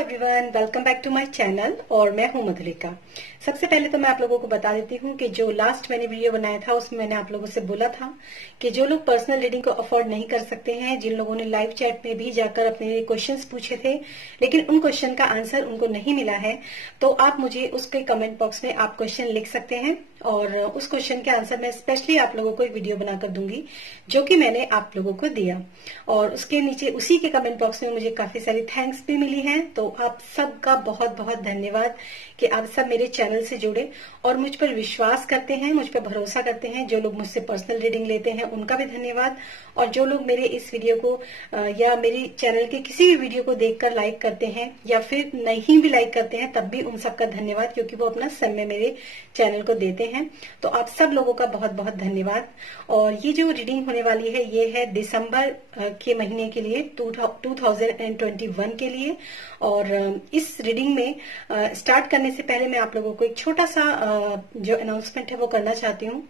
Everyone, welcome back to my channel और मैं हूं मधुलिका। सबसे पहले तो मैं आप लोगों को बता देती हूं कि जो लास्ट मैंने वीडियो बनाया था उसमें मैंने आप लोगों से बोला था कि जो लोग पर्सनल रीडिंग को अफोर्ड नहीं कर सकते हैं, जिन लोगों ने लाइव चैट में भी जाकर अपने क्वेश्चंस पूछे थे लेकिन उन क्वेश्चन का आंसर उनको नहीं मिला है, तो आप मुझे उसके कमेंट बॉक्स में आप क्वेश्चन लिख सकते हैं और उस क्वेश्चन के आंसर मैं स्पेशली आप लोगों को एक वीडियो बनाकर दूंगी जो कि मैंने आप लोगों को दिया। और उसके नीचे उसी के कमेंट बॉक्स में मुझे काफी सारी थैंक्स भी मिली हैं, तो आप सबका बहुत बहुत धन्यवाद कि आप सब मेरे चैनल से जुड़े और मुझ पर विश्वास करते हैं, मुझ पर भरोसा करते हैं। जो लोग मुझसे पर्सनल रीडिंग लेते हैं उनका भी धन्यवाद, और जो लोग मेरे इस वीडियो को या मेरी चैनल के किसी भी वीडियो को देखकर लाइक करते हैं या फिर नहीं भी लाइक करते हैं तब भी उन सबका धन्यवाद, क्योंकि वो अपना समय मेरे चैनल को देते हैं। तो आप सब लोगों का बहुत बहुत धन्यवाद। और ये जो रीडिंग होने वाली है ये है दिसंबर के महीने के लिए, 2021 के लिए। और इस रीडिंग में स्टार्ट करने से पहले मैं आप लोगों को एक छोटा सा जो अनाउंसमेंट है वो करना चाहती हूँ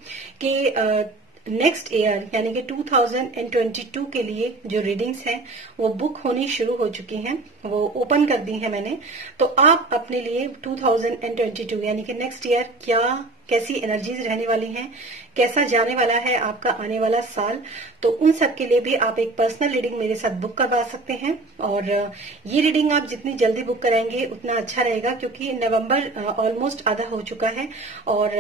कि नेक्स्ट ईयर यानी कि 2022 के लिए जो रीडिंग्स हैं वो बुक होनी शुरू हो चुकी हैं, वो ओपन कर दी है मैंने। तो आप अपने लिए 2022 यानी कि नेक्स्ट ईयर कैसी एनर्जीज रहने वाली हैं, कैसा जाने वाला है आपका आने वाला साल, तो उन सब के लिए भी आप एक पर्सनल रीडिंग मेरे साथ बुक करवा सकते हैं। और ये रीडिंग आप जितनी जल्दी बुक कराएंगे उतना अच्छा रहेगा, क्योंकि नवंबर ऑलमोस्ट आधा हो चुका है और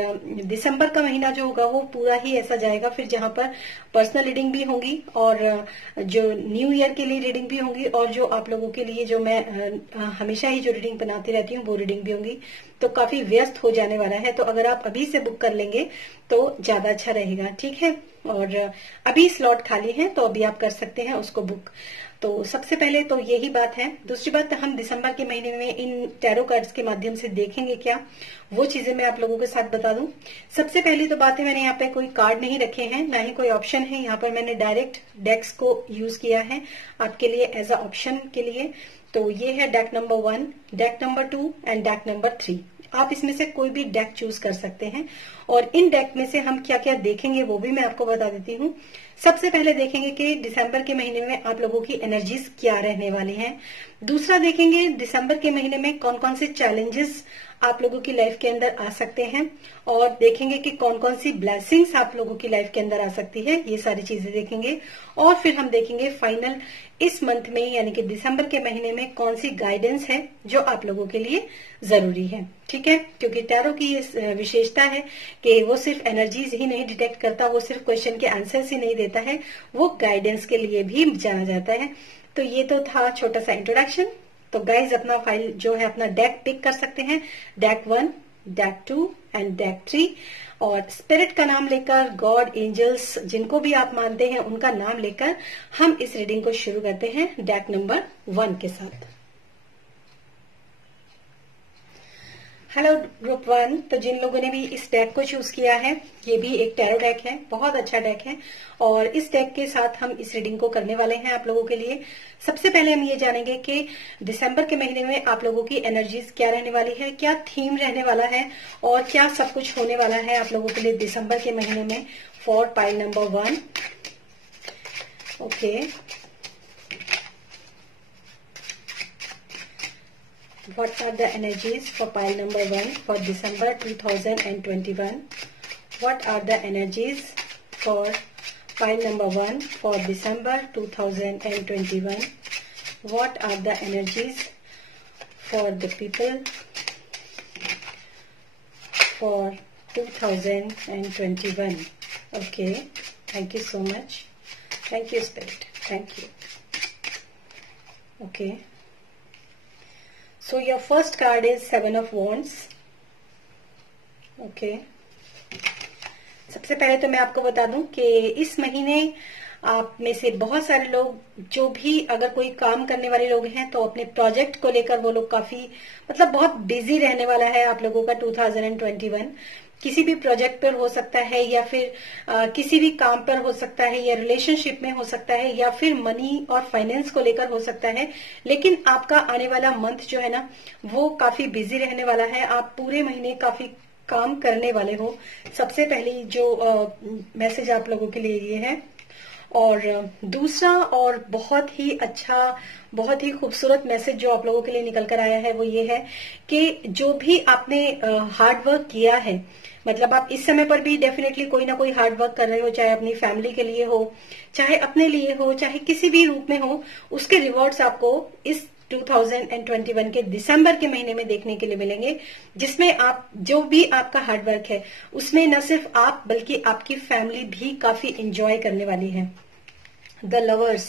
दिसंबर का महीना जो होगा वो पूरा ही ऐसा जाएगा फिर जहां पर पर्सनल रीडिंग भी होंगी और जो न्यू ईयर के लिए रीडिंग भी होंगी और जो आप लोगों के लिए जो मैं हमेशा ही जो रीडिंग बनाती रहती हूँ वो रीडिंग भी होंगी। तो काफी व्यस्त हो जाने वाला है, तो अगर आप अभी से बुक कर लेंगे तो ज्यादा अच्छा रहेगा, ठीक है। और अभी स्लॉट खाली है तो अभी आप कर सकते हैं उसको बुक। तो सबसे पहले तो यही बात है। दूसरी बात, हम दिसंबर के महीने में इन टैरो कार्ड्स के माध्यम से देखेंगे क्या, वो चीजें मैं आप लोगों के साथ बता दूं। सबसे पहली तो बात है, मैंने यहाँ पे कोई कार्ड नहीं रखे हैं, ना ही कोई ऑप्शन है। यहाँ पर मैंने डायरेक्ट डेक्स को यूज किया है आपके लिए एज अ ऑप्शन के लिए। तो ये है deck number 1, deck number 2 and deck number 3। आप इसमें से कोई भी डेक चूज कर सकते हैं। और इन डेक में से हम क्या क्या देखेंगे वो भी मैं आपको बता देती हूँ। सबसे पहले देखेंगे कि दिसंबर के महीने में आप लोगों की एनर्जीज क्या रहने वाली हैं। दूसरा देखेंगे दिसंबर के महीने में कौन कौन से चैलेंजेस आप लोगों की लाइफ के अंदर आ सकते हैं, और देखेंगे कि कौन कौन सी ब्लेसिंग्स आप लोगों की लाइफ के अंदर आ सकती है। ये सारी चीजें देखेंगे। और फिर हम देखेंगे फाइनल इस मंथ में यानी कि दिसंबर के महीने में कौन सी गाइडेंस है जो आप लोगों के लिए जरूरी है, ठीक है। क्योंकि टैरो की ये विशेषता है कि वो सिर्फ एनर्जीज ही नहीं डिटेक्ट करता, वो सिर्फ क्वेश्चन के आंसर्स ही नहीं देता है, वो गाइडेंस के लिए भी जाना जाता है। तो ये तो था छोटा सा इंट्रोडक्शन। तो गाइज अपना फाइल जो है अपना डेक पिक कर सकते हैं, डेक 1, डेक 2 एंड डेक 3। और स्पिरिट का नाम लेकर, गॉड, एंजल्स जिनको भी आप मानते हैं उनका नाम लेकर हम इस रीडिंग को शुरू करते हैं डेक नंबर 1 के साथ। Hello group 1। तो जिन लोगों ने भी इस डेक को चूज किया है, ये भी एक टैरो डेक है, बहुत अच्छा डेक है। और इस डेक के साथ हम इस रीडिंग को करने वाले हैं आप लोगों के लिए। सबसे पहले हम ये जानेंगे कि दिसंबर के महीने में आप लोगों की एनर्जीज क्या रहने वाली है, क्या थीम रहने वाला है और क्या सब कुछ होने वाला है आप लोगों के लिए दिसंबर के महीने में for pile number 1। Okay, what are the energies for pile number 1 for December 2021? What are the energies for pile number 1 for December 2021? What are the energies for the people for 2021? Okay, thank you so much. Thank you, Spirit. Thank you. Okay. So your first card is 7 of Wands. Okay. सबसे पहले तो मैं आपको बता दूं कि इस महीने आप में से बहुत सारे लोग जो भी अगर कोई काम करने वाले लोग हैं तो अपने प्रोजेक्ट को लेकर वो लोग काफी बहुत बिजी रहने वाला है आप लोगों का 2021। किसी भी प्रोजेक्ट पर हो सकता है या फिर किसी भी काम पर हो सकता है या रिलेशनशिप में हो सकता है या फिर मनी और फाइनेंस को लेकर हो सकता है। लेकिन आपका आने वाला मंथ जो है ना वो काफी बिजी रहने वाला है। आप पूरे महीने काफी काम करने वाले हो। सबसे पहली जो मैसेज आप लोगों के लिए ये है। और दूसरा और बहुत ही अच्छा, बहुत ही खूबसूरत मैसेज जो आप लोगों के लिए निकल कर आया है वो ये है कि जो भी आपने हार्ड वर्क किया है, मतलब आप इस समय पर भी डेफिनेटली कोई ना कोई हार्ड वर्क कर रहे हो, चाहे अपनी फैमिली के लिए हो, चाहे अपने लिए हो, चाहे किसी भी रूप में हो, उसके रिवॉर्ड्स आपको इस 2021 के दिसंबर के महीने में देखने के लिए मिलेंगे, जिसमें आप जो भी आपका हार्डवर्क है उसमें न सिर्फ आप बल्कि आपकी फैमिली भी काफी इंजॉय करने वाली है। द लवर्स,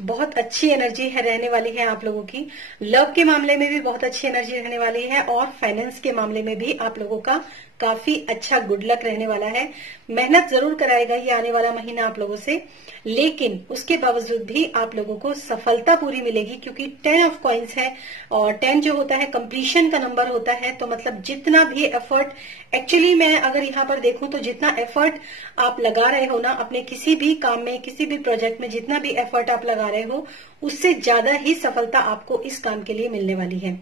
बहुत अच्छी एनर्जी है रहने वाली है आप लोगों की। लव के मामले में भी बहुत अच्छी एनर्जी रहने वाली है और फाइनेंस के मामले में भी आप लोगों का काफी अच्छा गुड लक रहने वाला है। मेहनत जरूर कराएगा ये आने वाला महीना आप लोगों से, लेकिन उसके बावजूद भी आप लोगों को सफलता पूरी मिलेगी, क्योंकि 10 ऑफ कॉइन्स है और 10 जो होता है कंप्लीशन का नंबर होता है। तो मतलब जितना भी एफर्ट, एक्चुअली मैं अगर यहाँ पर देखूं तो जितना एफर्ट आप लगा रहे हो ना अपने किसी भी काम में, किसी भी प्रोजेक्ट में, जितना भी एफर्ट आप लगा रहे हो उससे ज्यादा ही सफलता आपको इस काम के लिए मिलने वाली है।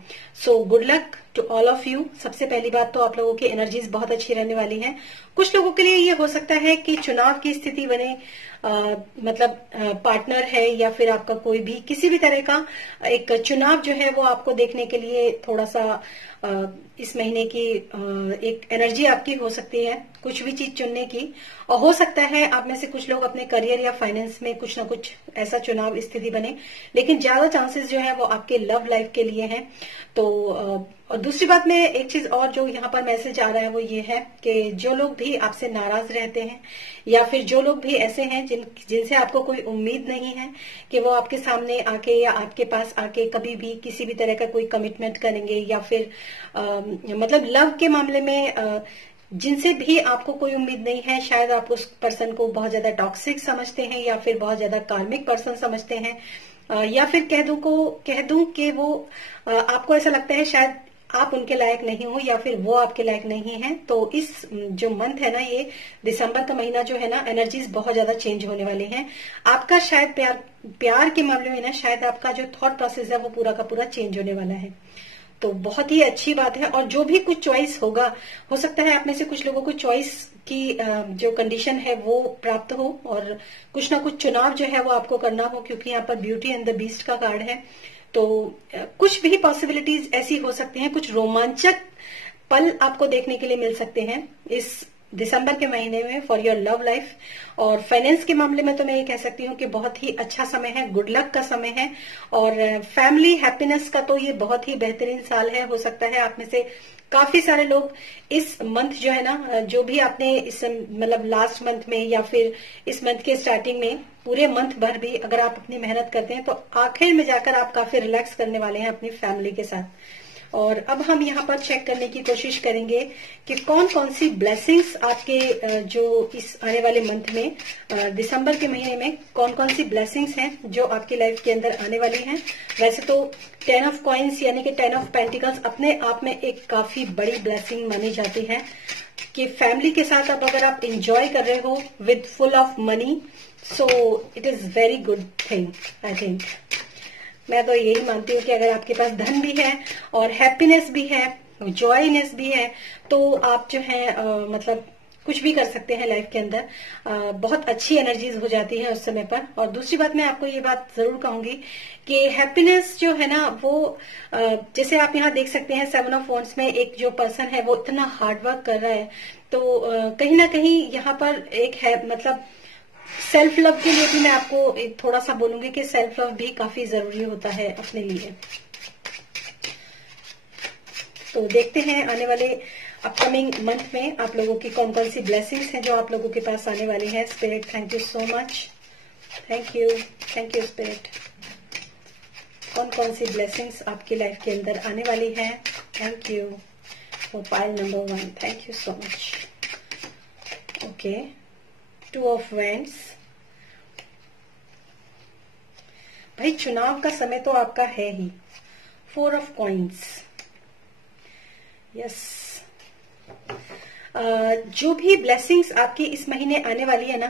So good luck to all of you. सबसे पहली बात तो आप लोगों की एनर्जीज बहुत अच्छी रहने वाली हैं। कुछ लोगों के लिए ये हो सकता है कि चुनाव की स्थिति बने, मतलब पार्टनर है या फिर आपका कोई भी किसी भी तरह का एक चुनाव जो है वो आपको देखने के लिए थोड़ा सा इस महीने की एक एनर्जी आपकी हो सकती है कुछ भी चीज चुनने की। और हो सकता है आप में से कुछ लोग अपने करियर या फाइनेंस में कुछ ना कुछ ऐसा चुनाव स्थिति बने, लेकिन ज्यादा चांसेस जो है वो आपके लव लाइफ के लिए हैं। तो और दूसरी बात में एक चीज और जो यहाँ पर मैसेज आ रहा है वो ये है कि जो लोग भी आपसे नाराज रहते हैं या फिर जो लोग भी ऐसे हैं जिनसे आपको कोई उम्मीद नहीं है कि वो आपके सामने आके या आपके पास आके कभी भी किसी भी तरह का कोई कमिटमेंट करेंगे, या फिर मतलब लव के मामले में जिनसे भी आपको कोई उम्मीद नहीं है, शायद आप उस पर्सन को बहुत ज्यादा टॉक्सिक समझते हैं या फिर बहुत ज्यादा कार्मिक पर्सन समझते हैं, या फिर कह दूं कि वो आपको ऐसा लगता है शायद आप उनके लायक नहीं हो या फिर वो आपके लायक नहीं है। तो इस जो मंथ है ना, ये दिसंबर का महीना जो है ना, एनर्जीज बहुत ज्यादा चेंज होने वाले हैं। आपका शायद प्यार के मामले में ना, शायद आपका जो थॉट प्रोसेस है वो पूरा का पूरा चेंज होने वाला है। तो बहुत ही अच्छी बात है। और जो भी कुछ चॉइस होगा, हो सकता है आप में से कुछ लोगों को चॉइस की जो कंडीशन है वो प्राप्त हो और कुछ ना कुछ चुनाव जो है वो आपको करना हो, क्योंकि यहाँ पर ब्यूटी एंड द बीस्ट का कार्ड है। तो कुछ भी पॉसिबिलिटीज ऐसी हो सकती हैं, कुछ रोमांचक पल आपको देखने के लिए मिल सकते हैं इस दिसंबर के महीने में फॉर योर लव लाइफ। और फाइनेंस के मामले में तो मैं ये कह सकती हूँ कि बहुत ही अच्छा समय है, गुड लक का समय है। और फैमिली हैप्पीनेस का तो ये बहुत ही बेहतरीन साल है। हो सकता है आप में से काफी सारे लोग इस मंथ जो है ना, जो भी आपने इस मतलब लास्ट मंथ में या फिर इस मंथ के स्टार्टिंग में पूरे मंथ भर भी अगर आप अपनी मेहनत करते हैं तो आखिर में जाकर आप काफी रिलैक्स करने वाले हैं अपनी फैमिली के साथ। और अब हम यहाँ पर चेक करने की कोशिश करेंगे कि कौन कौन सी ब्लेसिंग्स आपके जो इस आने वाले मंथ में दिसंबर के महीने में कौन कौन सी ब्लेसिंग्स हैं जो आपकी लाइफ के अंदर आने वाली हैं। वैसे तो 10 ऑफ कॉइन्स यानी कि 10 ऑफ पेंटिकल्स अपने आप में एक काफी बड़ी ब्लेसिंग मानी जाती है कि फैमिली के साथ अब अगर आप इंजॉय कर रहे हो with full of money, so it is very good thing. I think मैं तो यही मानती हूँ कि अगर आपके पास धन भी है और हैप्पीनेस भी है, जॉयनेस भी है, तो आप जो है मतलब कुछ भी कर सकते हैं लाइफ के अंदर। बहुत अच्छी एनर्जीज हो जाती है उस समय पर। और दूसरी बात मैं आपको ये बात जरूर कहूंगी कि हैप्पीनेस जो है ना वो जैसे आप यहाँ देख सकते हैं 7 ऑफ वॉन्ड्स में एक जो पर्सन है वो इतना हार्डवर्क कर रहा है, तो कहीं ना कहीं यहाँ पर एक है मतलब सेल्फ लव के लिए भी मैं आपको थोड़ा सा बोलूंगी कि सेल्फ लव भी काफी जरूरी होता है अपने लिए। तो देखते हैं आने वाले अपकमिंग मंथ में आप लोगों की कौन कौन सी ब्लेसिंग्स हैं जो आप लोगों के पास आने वाली हैं। Spirit, thank you so much, thank you spirit. कौन कौन सी ब्लेसिंग्स आपकी लाइफ के अंदर आने वाली है। Thank you for pile number 1, thank you so much. Okay, 2 of wands. भाई चुनाव का समय तो आपका है ही। 4 ऑफ कॉइन्स, यस। जो भी ब्लेसिंग्स आपकी इस महीने आने वाली है ना,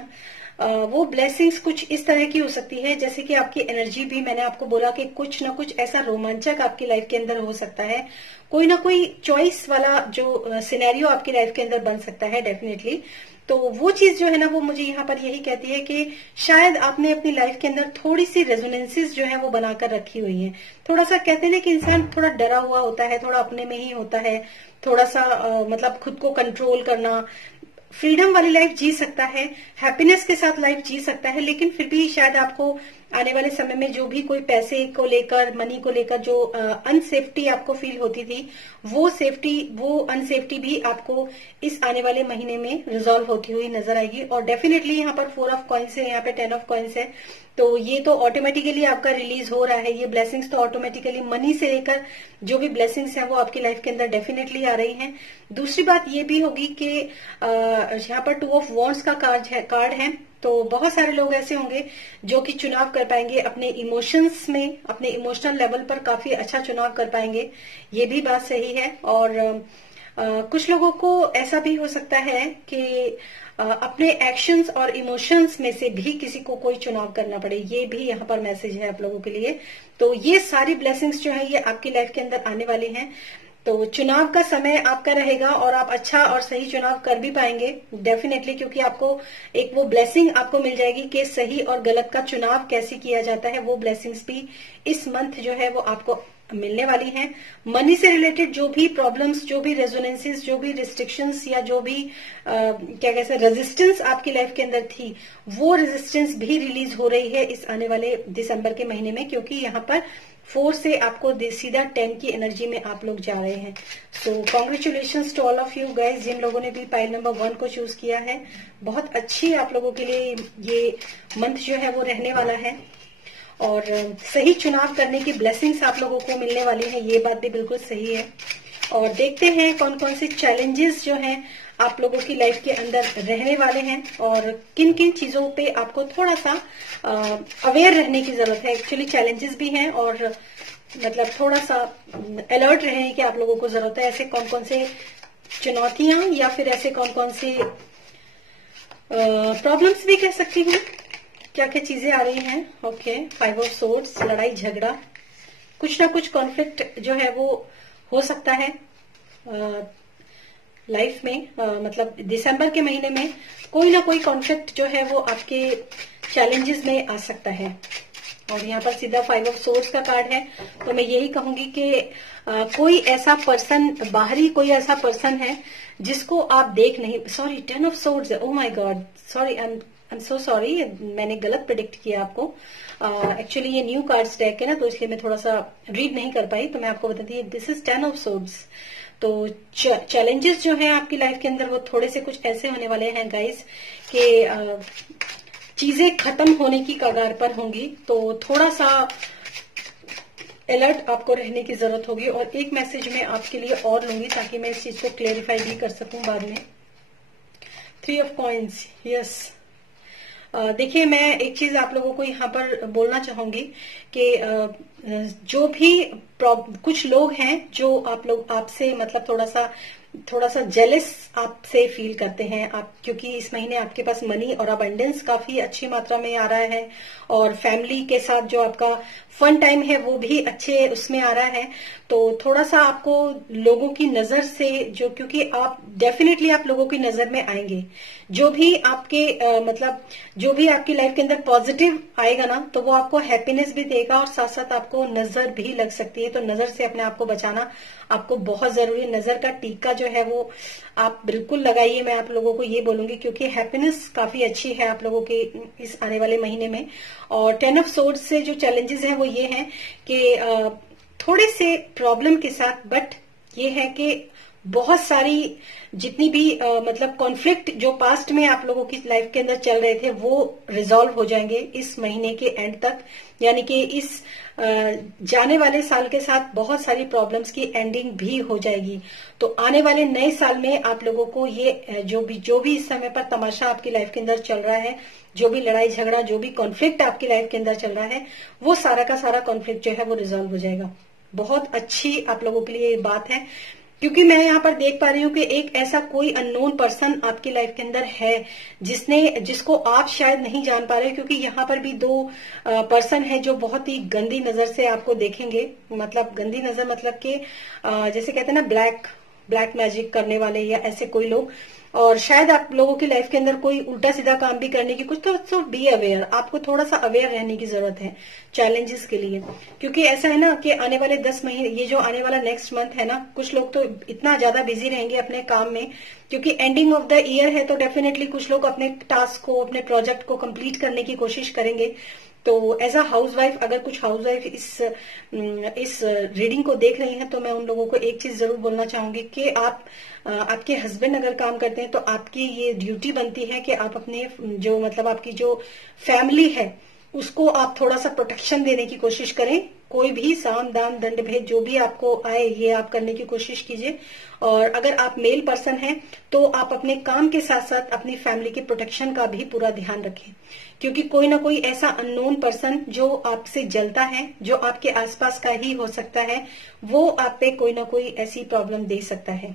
वो ब्लेसिंग्स कुछ इस तरह की हो सकती है, जैसे कि आपकी एनर्जी भी, मैंने आपको बोला कि कुछ ना कुछ ऐसा रोमांचक आपकी लाइफ के अंदर हो सकता है, कोई ना कोई चॉइस वाला जो सिनेरियो आपकी लाइफ के अंदर बन सकता है डेफिनेटली। तो वो चीज जो है ना, वो मुझे यहाँ पर यही कहती है कि शायद आपने अपनी लाइफ के अंदर थोड़ी सी रेजोनेंसेस जो है वो बनाकर रखी हुई हैं। थोड़ा सा कहते हैं ना कि इंसान थोड़ा डरा हुआ होता है, थोड़ा अपने में ही होता है, थोड़ा सा मतलब खुद को कंट्रोल करना, फ्रीडम वाली लाइफ जी सकता है, हैप्पीनेस के साथ लाइफ जी सकता है, लेकिन फिर भी शायद आपको आने वाले समय में जो भी कोई पैसे को लेकर, मनी को लेकर जो अनसेफ्टी आपको फील होती थी, वो अनसेफ्टी भी आपको इस आने वाले महीने में रिजॉल्व होती हुई नजर आएगी। और डेफिनेटली यहाँ पर 4 ऑफ कॉइन्स है, यहाँ पे 10 ऑफ कॉइन्स है, तो ये तो ऑटोमेटिकली आपका रिलीज हो रहा है। ये ब्लेसिंग्स तो ऑटोमेटिकली मनी से लेकर जो भी ब्लेसिंग्स हैं वो आपकी लाइफ के अंदर डेफिनेटली आ रही हैं। दूसरी बात ये भी होगी कि यहाँ पर 2 ऑफ वॉन्ड्स का कार्ड है, तो बहुत सारे लोग ऐसे होंगे जो कि चुनाव कर पाएंगे अपने इमोशंस में, अपने इमोशनल लेवल पर काफी अच्छा चुनाव कर पाएंगे, ये भी बात सही है। और कुछ लोगों को ऐसा भी हो सकता है कि अपने एक्शंस और इमोशंस में से भी किसी को कोई चुनाव करना पड़े, ये भी यहाँ पर मैसेज है आप लोगों के लिए। तो ये सारी ब्लेसिंग्स जो है ये आपकी लाइफ के अंदर आने वाली हैं। तो चुनाव का समय आपका रहेगा और आप अच्छा और सही चुनाव कर भी पाएंगे डेफिनेटली, क्योंकि आपको एक वो ब्लेसिंग आपको मिल जाएगी कि सही और गलत का चुनाव कैसे किया जाता है। वो ब्लेसिंग्स भी इस मंथ जो है वो आपको मिलने वाली हैं। मनी से रिलेटेड जो भी प्रॉब्लम्स, जो भी रेजोनेंसेस, जो भी रिस्ट्रिक्शंस या जो भी क्या कहते हैं रेजिस्टेंस आपकी लाइफ के अंदर थी, वो रेजिस्टेंस भी रिलीज हो रही है इस आने वाले दिसंबर के महीने में, क्योंकि यहाँ पर 4 से आपको सीधा 10 की एनर्जी में आप लोग जा रहे हैं। So congratulations to all of you guys, जिन लोगों ने भी पाइल नंबर 1 को चूज किया है। बहुत अच्छी आप लोगों के लिए ये मंथ जो है वो रहने वाला है और सही चुनाव करने की ब्लेसिंग्स आप लोगों को मिलने वाली है, ये बात भी बिल्कुल सही है। और देखते हैं कौन कौन से चैलेंजेस जो हैं आप लोगों की लाइफ के अंदर रहने वाले हैं और किन किन चीजों पे आपको थोड़ा सा अवेयर रहने की जरूरत है। एक्चुअली चैलेंजेस भी हैं और मतलब थोड़ा सा अलर्ट रहने की आप लोगों को जरूरत है। ऐसे कौन कौन से चुनौतियां या फिर ऐसे कौन कौन से प्रॉब्लम्स भी कह सकती हूँ, क्या क्या चीजें आ रही हैं। ओके, 5 ऑफ सोर्ड्स, लड़ाई झगड़ा, कुछ ना कुछ कॉन्फ्लिक्ट जो है वो हो सकता है लाइफ में। मतलब दिसंबर के महीने में कोई ना कोई कॉन्फ्लिक्ट जो है वो आपके चैलेंजेस में आ सकता है। और यहाँ पर सीधा 5 ऑफ सोर्ड्स का कार्ड है, तो मैं यही कहूंगी कि कोई ऐसा पर्सन, बाहरी कोई ऐसा पर्सन है जिसको आप देख नहीं, सॉरी 10 ऑफ सोर्ड्स है, oh my God, sorry, I am so sorry, मैंने गलत प्रेडिक्ट किया आपको। एक्चुअली ये न्यू कार्ड्स डेक है ना, तो इसलिए मैं थोड़ा सा रीड नहीं कर पाई, तो मैं आपको बताती हूँ दिस इज 10 ऑफ सोर्ड्स। तो चैलेंजेस जो है आपकी लाइफ के अंदर वो थोड़े से कुछ ऐसे होने वाले हैं गाइस कि चीजें खत्म होने की कगार पर होंगी, तो थोड़ा सा अलर्ट आपको रहने की जरूरत होगी। और एक मैसेज मैं आपके लिए और लूंगी ताकि मैं इस चीज को क्लेरिफाई भी कर सकूं बाद में। 3 ऑफ कॉइन्स, यस। देखिए, मैं एक चीज आप लोगों को यहाँ पर बोलना चाहूंगी कि जो भी कुछ लोग हैं जो आप लोग आपसे मतलब थोड़ा सा जेलस आपसे फील करते हैं आप, क्योंकि इस महीने आपके पास मनी और अबंडेंस काफी अच्छी मात्रा में आ रहा है और फैमिली के साथ जो आपका फन टाइम है वो भी अच्छे उसमें आ रहा है। तो थोड़ा सा आपको लोगों की नजर से जो, क्योंकि आप डेफिनेटली आप लोगों की नजर में आएंगे, जो भी आपके मतलब जो भी आपकी लाइफ के अंदर पॉजिटिव आएगा ना, तो वो आपको हैप्पीनेस भी देगा और साथ साथ आपको नजर भी लग सकती है। तो नजर से अपने आप को बचाना आपको बहुत जरूरी है। नजर का टीका जो है वो आप बिल्कुल लगाइए, मैं आप लोगों को ये बोलूंगी, क्योंकि हैप्पीनेस काफी अच्छी है आप लोगों के इस आने वाले महीने में। और 10 ऑफ सोर्ड्स से जो चैलेंजेस हैं वो ये हैं कि थोड़े से प्रॉब्लम के साथ, बट ये है कि बहुत सारी जितनी भी मतलब कॉन्फ्लिक्ट जो पास्ट में आप लोगों की लाइफ के अंदर चल रहे थे वो रिजॉल्व हो जाएंगे इस महीने के एंड तक, यानी कि इस जाने वाले साल के साथ बहुत सारी प्रॉब्लम्स की एंडिंग भी हो जाएगी। तो आने वाले नए साल में आप लोगों को ये जो भी इस समय पर तमाशा आपकी लाइफ के अंदर चल रहा है, जो भी लड़ाई झगड़ा, जो भी कॉन्फ्लिक्ट आपकी लाइफ के अंदर चल रहा है, वो सारा का सारा कॉन्फ्लिक्ट जो है वो रिजॉल्व हो जाएगा। बहुत अच्छी आप लोगों के लिए ये बात है। क्योंकि मैं यहाँ पर देख पा रही हूँ कि एक ऐसा कोई अननोन पर्सन आपकी लाइफ के अंदर है जिसको आप शायद नहीं जान पा रहे, क्योंकि यहाँ पर भी दो पर्सन है जो बहुत ही गंदी नजर से आपको देखेंगे। मतलब गंदी नजर मतलब कि जैसे कहते हैं ना ब्लैक मैजिक करने वाले या ऐसे कोई लोग। और शायद आप लोगों की लाइफ के अंदर कोई उल्टा सीधा काम भी करने की कुछ, तो बी अवेयर, आपको थोड़ा सा अवेयर रहने की जरूरत है चैलेंजेस के लिए। क्योंकि ऐसा है ना कि आने वाले 10 महीने, ये जो आने वाला नेक्स्ट मंथ है ना, कुछ लोग तो इतना ज्यादा बिजी रहेंगे अपने काम में, क्योंकि एंडिंग ऑफ द ईयर है, तो डेफिनेटली कुछ लोग अपने टास्क को, अपने प्रोजेक्ट को कंप्लीट करने की कोशिश करेंगे। तो एज अ हाउसवाइफ, अगर कुछ हाउसवाइफ इस रीडिंग को देख रही हैं, तो मैं उन लोगों को एक चीज जरूर बोलना चाहूंगी कि आपके हस्बैंड अगर काम करते हैं तो आपकी ये ड्यूटी बनती है कि आप अपने जो मतलब आपकी जो फैमिली है उसको आप थोड़ा सा प्रोटेक्शन देने की कोशिश करें। कोई भी साम दाम दंड भेद जो भी आपको आए, ये आप करने की कोशिश कीजिए। और अगर आप मेल पर्सन हैं तो आप अपने काम के साथ साथ अपनी फैमिली के प्रोटेक्शन का भी पूरा ध्यान रखें, क्योंकि कोई ना कोई ऐसा अननोन पर्सन जो आपसे जलता है, जो आपके आसपास का ही हो सकता है, वो आप पे कोई ना कोई ऐसी प्रॉब्लम दे सकता है।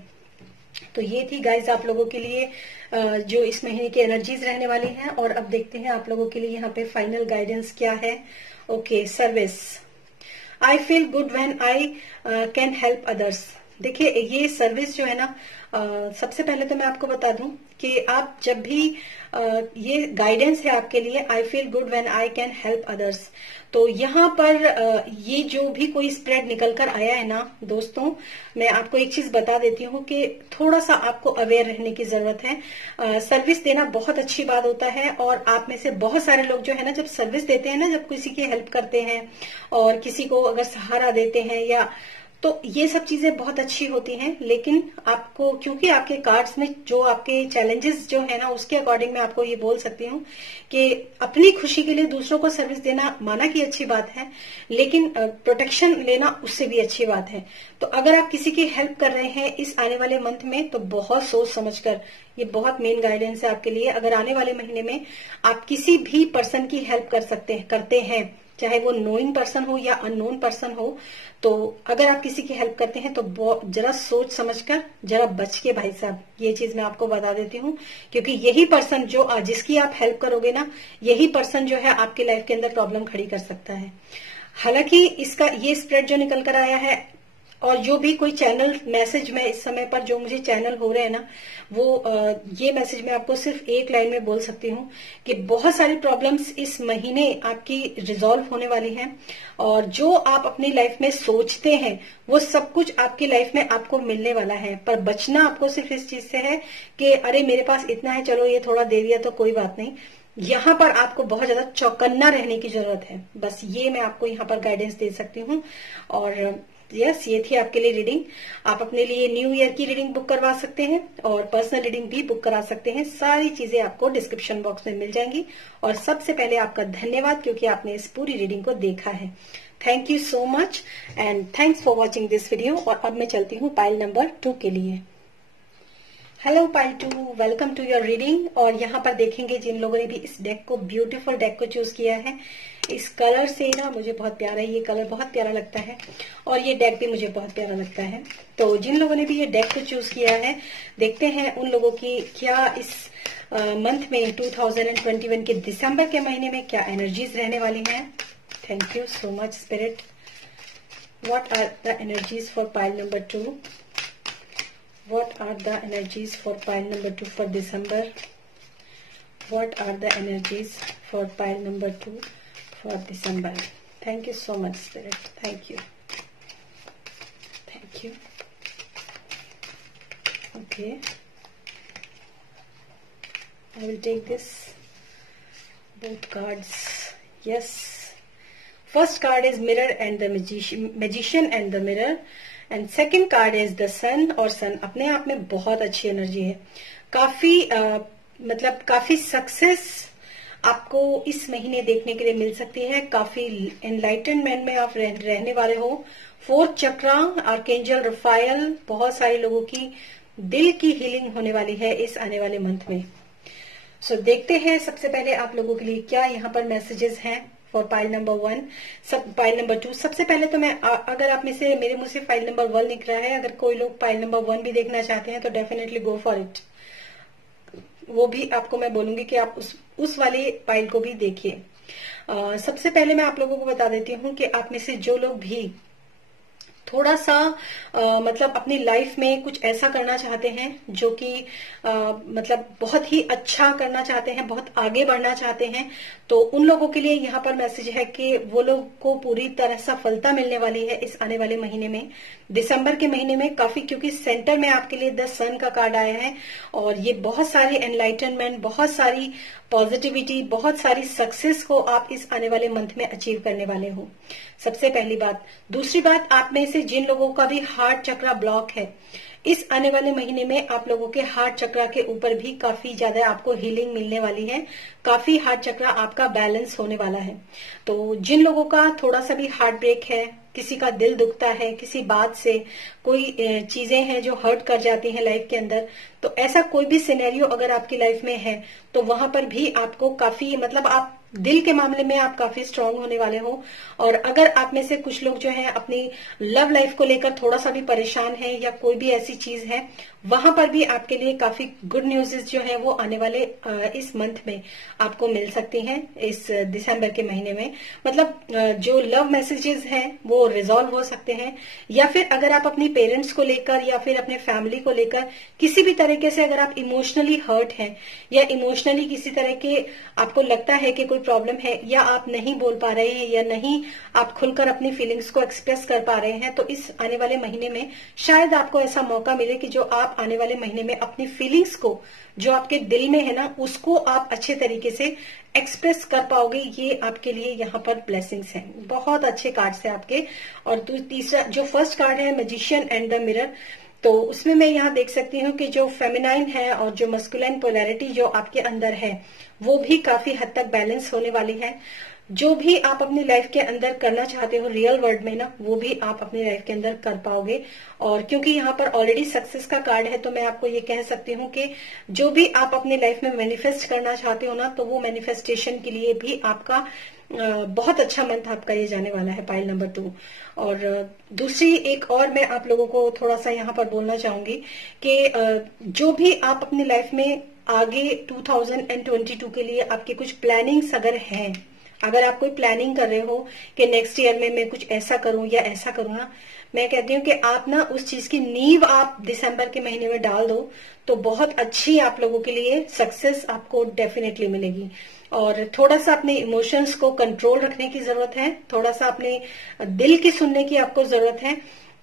तो ये थी गाइज आप लोगों के लिए जो इस महीने की एनर्जीज रहने वाली हैं। और अब देखते हैं आप लोगों के लिए यहाँ पे फाइनल गाइडेंस क्या है। Okay, service. I feel good when I can help others. देखिए, ये सर्विस जो है ना, सबसे पहले तो मैं आपको बता दूं कि आप जब भी ये गाइडेंस है आपके लिए, I feel good when I can help others, तो यहाँ पर ये जो भी कोई स्प्रेड निकल कर आया है ना दोस्तों, मैं आपको एक चीज बता देती हूँ कि थोड़ा सा आपको अवेयर रहने की जरूरत है। सर्विस देना बहुत अच्छी बात होता है, और आप में से बहुत सारे लोग जो है ना, जब सर्विस देते हैं ना, जब किसी की हेल्प करते हैं और किसी को अगर सहारा देते हैं, या तो ये सब चीजें बहुत अच्छी होती हैं। लेकिन आपको, क्योंकि आपके कार्ड्स में जो आपके चैलेंजेस जो है ना, उसके अकॉर्डिंग मैं आपको ये बोल सकती हूँ कि अपनी खुशी के लिए दूसरों को सर्विस देना माना कि अच्छी बात है, लेकिन प्रोटेक्शन लेना उससे भी अच्छी बात है। तो अगर आप किसी की हेल्प कर रहे हैं इस आने वाले मंथ में, तो बहुत सोच समझकर, ये बहुत मेन गाइडेंस है आपके लिए। अगर आने वाले महीने में आप किसी भी पर्सन की हेल्प करते हैं, चाहे वो नोइंग पर्सन हो या अननोन पर्सन हो, तो अगर आप किसी की हेल्प करते हैं तो जरा सोच समझकर, जरा बच के भाई साहब, ये चीज मैं आपको बता देती हूँ। क्योंकि यही पर्सन जिसकी आप हेल्प करोगे ना, यही पर्सन जो है आपकी लाइफ के अंदर प्रॉब्लम खड़ी कर सकता है। हालांकि इसका ये स्प्रेड जो निकल कर आया है, और जो भी कोई चैनल मैसेज में इस समय पर जो मुझे चैनल हो रहे हैं ना, वो ये मैसेज मैं आपको सिर्फ एक लाइन में बोल सकती हूँ कि बहुत सारी प्रॉब्लम्स इस महीने आपकी रिजॉल्व होने वाली हैं, और जो आप अपनी लाइफ में सोचते हैं वो सब कुछ आपकी लाइफ में आपको मिलने वाला है। पर बचना आपको सिर्फ इस चीज से है कि अरे मेरे पास इतना है, चलो ये थोड़ा दे दिया तो कोई बात नहीं। यहाँ पर आपको बहुत ज्यादा चौकन्ना रहने की जरूरत है। बस ये मैं आपको यहाँ पर गाइडेंस दे सकती हूँ। और यस, ये थी आपके लिए रीडिंग। आप अपने लिए न्यू ईयर की रीडिंग बुक करवा सकते हैं और पर्सनल रीडिंग भी बुक करा सकते हैं। सारी चीजें आपको डिस्क्रिप्शन बॉक्स में मिल जाएंगी। और सबसे पहले आपका धन्यवाद, क्योंकि आपने इस पूरी रीडिंग को देखा है। Thank you so much and thanks for watching this video. और अब मैं चलती हूँ पाइल नंबर 2 के लिए। Hello pile 2, welcome to your reading. और यहाँ पर देखेंगे जिन लोगों ने भी इस डेक को, ब्यूटीफुल डेक को चूज किया है, इस कलर से ना मुझे बहुत प्यारा है, ये कलर बहुत प्यारा लगता है और ये डेक भी मुझे बहुत प्यारा लगता है। तो जिन लोगों ने भी ये डेक को चूज किया है, देखते हैं उन लोगों की क्या इस मंथ में 2021 के दिसंबर के महीने में क्या एनर्जीज रहने वाली हैं। Thank you so much spirit. What are the energies for pile number 2? What are the energies for pile number 2 for December? What are the energies for pile number 2 for December? Thank you so much, Spirit. Thank you. Thank you. Okay. I will take this. Both cards. Yes. First card is Mirror and the Magician and the Mirror. And second card is the sun. और sun अपने आप में बहुत अच्छी energy है। काफी success आपको इस महीने देखने के लिए मिल सकती है। काफी एनलाइटनमेंट में आप रहने वाले हो। 4th चक्रा, आर्केंजल रफायल, बहुत सारे लोगों की दिल की हीलिंग होने वाली है इस आने वाले मंथ में। सो देखते हैं सबसे पहले आप लोगों के लिए क्या यहाँ पर मैसेजेस हैं फॉर पाइल नंबर 1, सब पाइल नंबर 2। सबसे पहले तो मैं अगर आप में से मेरे मुंह से फाइल नंबर 1 लिख रहा है, अगर कोई लोग पाइल नंबर 1 भी देखना चाहते हैं तो डेफिनेटली गो फॉर इट। वो भी आपको मैं बोलूंगी कि आप उस वाली पाइल को भी देखिए। सबसे पहले मैं आप लोगों को बता देती हूँ कि आप में से जो लोग भी थोड़ा सा मतलब अपनी लाइफ में कुछ ऐसा करना चाहते हैं जो कि मतलब बहुत ही अच्छा करना चाहते हैं, बहुत आगे बढ़ना चाहते हैं, तो उन लोगों के लिए यहाँ पर मैसेज है कि वो लोग को पूरी तरह सफलता मिलने वाली है इस आने वाले महीने में, दिसंबर के महीने में काफी, क्योंकि सेंटर में आपके लिए द सन का कार्ड आया है और ये बहुत सारी एनलाइटनमेंट, बहुत सारी पॉजिटिविटी, बहुत सारी सक्सेस को आप इस आने वाले मंथ में अचीव करने वाले हो। सबसे पहली बात। दूसरी बात, आप में से जिन लोगों का भी हार्ट चक्र ब्लॉक है, इस आने वाले महीने में आप लोगों के हार्ट चक्र के ऊपर भी काफी ज्यादा आपको हीलिंग मिलने वाली है, काफी हार्ट चक्र आपका बैलेंस होने वाला है। तो जिन लोगों का थोड़ा सा भी हार्ट ब्रेक है, किसी का दिल दुखता है किसी बात से, कोई चीजें हैं जो हर्ट कर जाती हैं लाइफ के अंदर, तो ऐसा कोई भी सिनेरियो अगर आपकी लाइफ में है तो वहां पर भी आपको काफी मतलब आप दिल के मामले में आप काफी स्ट्रांग होने वाले हो। और अगर आप में से कुछ लोग जो हैं अपनी लव लाइफ को लेकर थोड़ा सा भी परेशान है या कोई भी ऐसी चीज है, वहां पर भी आपके लिए काफी गुड न्यूज़ जो है वो आने वाले इस मंथ में आपको मिल सकती हैं, इस दिसंबर के महीने में। मतलब जो लव मैसेजेस हैं वो रिजॉल्व हो सकते हैं, या फिर अगर आप अपनी पेरेंट्स को लेकर या फिर अपने फैमिली को लेकर किसी भी तरीके से अगर आप इमोशनली हर्ट हैं या इमोशनली किसी तरह के आपको लगता है कि कोई प्रॉब्लम है या आप नहीं बोल पा रहे हैं या नहीं आप खुलकर अपनी फीलिंग्स को एक्सप्रेस कर पा रहे हैं, तो इस आने वाले महीने में शायद आपको ऐसा मौका मिले कि जो आप आने वाले महीने में अपनी फीलिंग्स को जो आपके दिल में है ना उसको आप अच्छे तरीके से एक्सप्रेस कर पाओगे। ये आपके लिए यहाँ पर ब्लेसिंग्स हैं, बहुत अच्छे कार्ड्स हैं आपके। और तीसरा जो फर्स्ट कार्ड है मैजिशियन एंड द मिरर, तो उसमें मैं यहाँ देख सकती हूँ कि जो फेमिनाइन है और जो मस्कुलाइन पोलैरिटी जो आपके अंदर है वो भी काफी हद तक बैलेंस होने वाली है। जो भी आप अपनी लाइफ के अंदर करना चाहते हो रियल वर्ल्ड में ना, वो भी आप अपनी लाइफ के अंदर कर पाओगे। और क्योंकि यहाँ पर ऑलरेडी सक्सेस का कार्ड है तो मैं आपको ये कह सकती हूँ कि जो भी आप अपनी लाइफ में मैनिफेस्ट करना चाहते हो ना, तो वो मैनिफेस्टेशन के लिए भी आपका बहुत अच्छा मंथ आपका ये जाने वाला है, पाइल नंबर 2। और दूसरी एक और मैं आप लोगों को थोड़ा सा यहाँ पर बोलना चाहूंगी कि जो भी आप अपनी लाइफ में आगे 2022 के लिए आपके कुछ प्लानिंग्स अगर हैं, अगर आप कोई प्लानिंग कर रहे हो कि नेक्स्ट ईयर में मैं कुछ ऐसा करूं या ऐसा करूं ना, मैं कहती हूँ कि आप ना उस चीज की नींव आप दिसंबर के महीने में डाल दो तो बहुत अच्छी आप लोगों के लिए सक्सेस आपको डेफिनेटली मिलेगी। और थोड़ा सा अपने इमोशंस को कंट्रोल रखने की जरूरत है, थोड़ा सा अपने दिल की सुनने की आपको जरूरत है।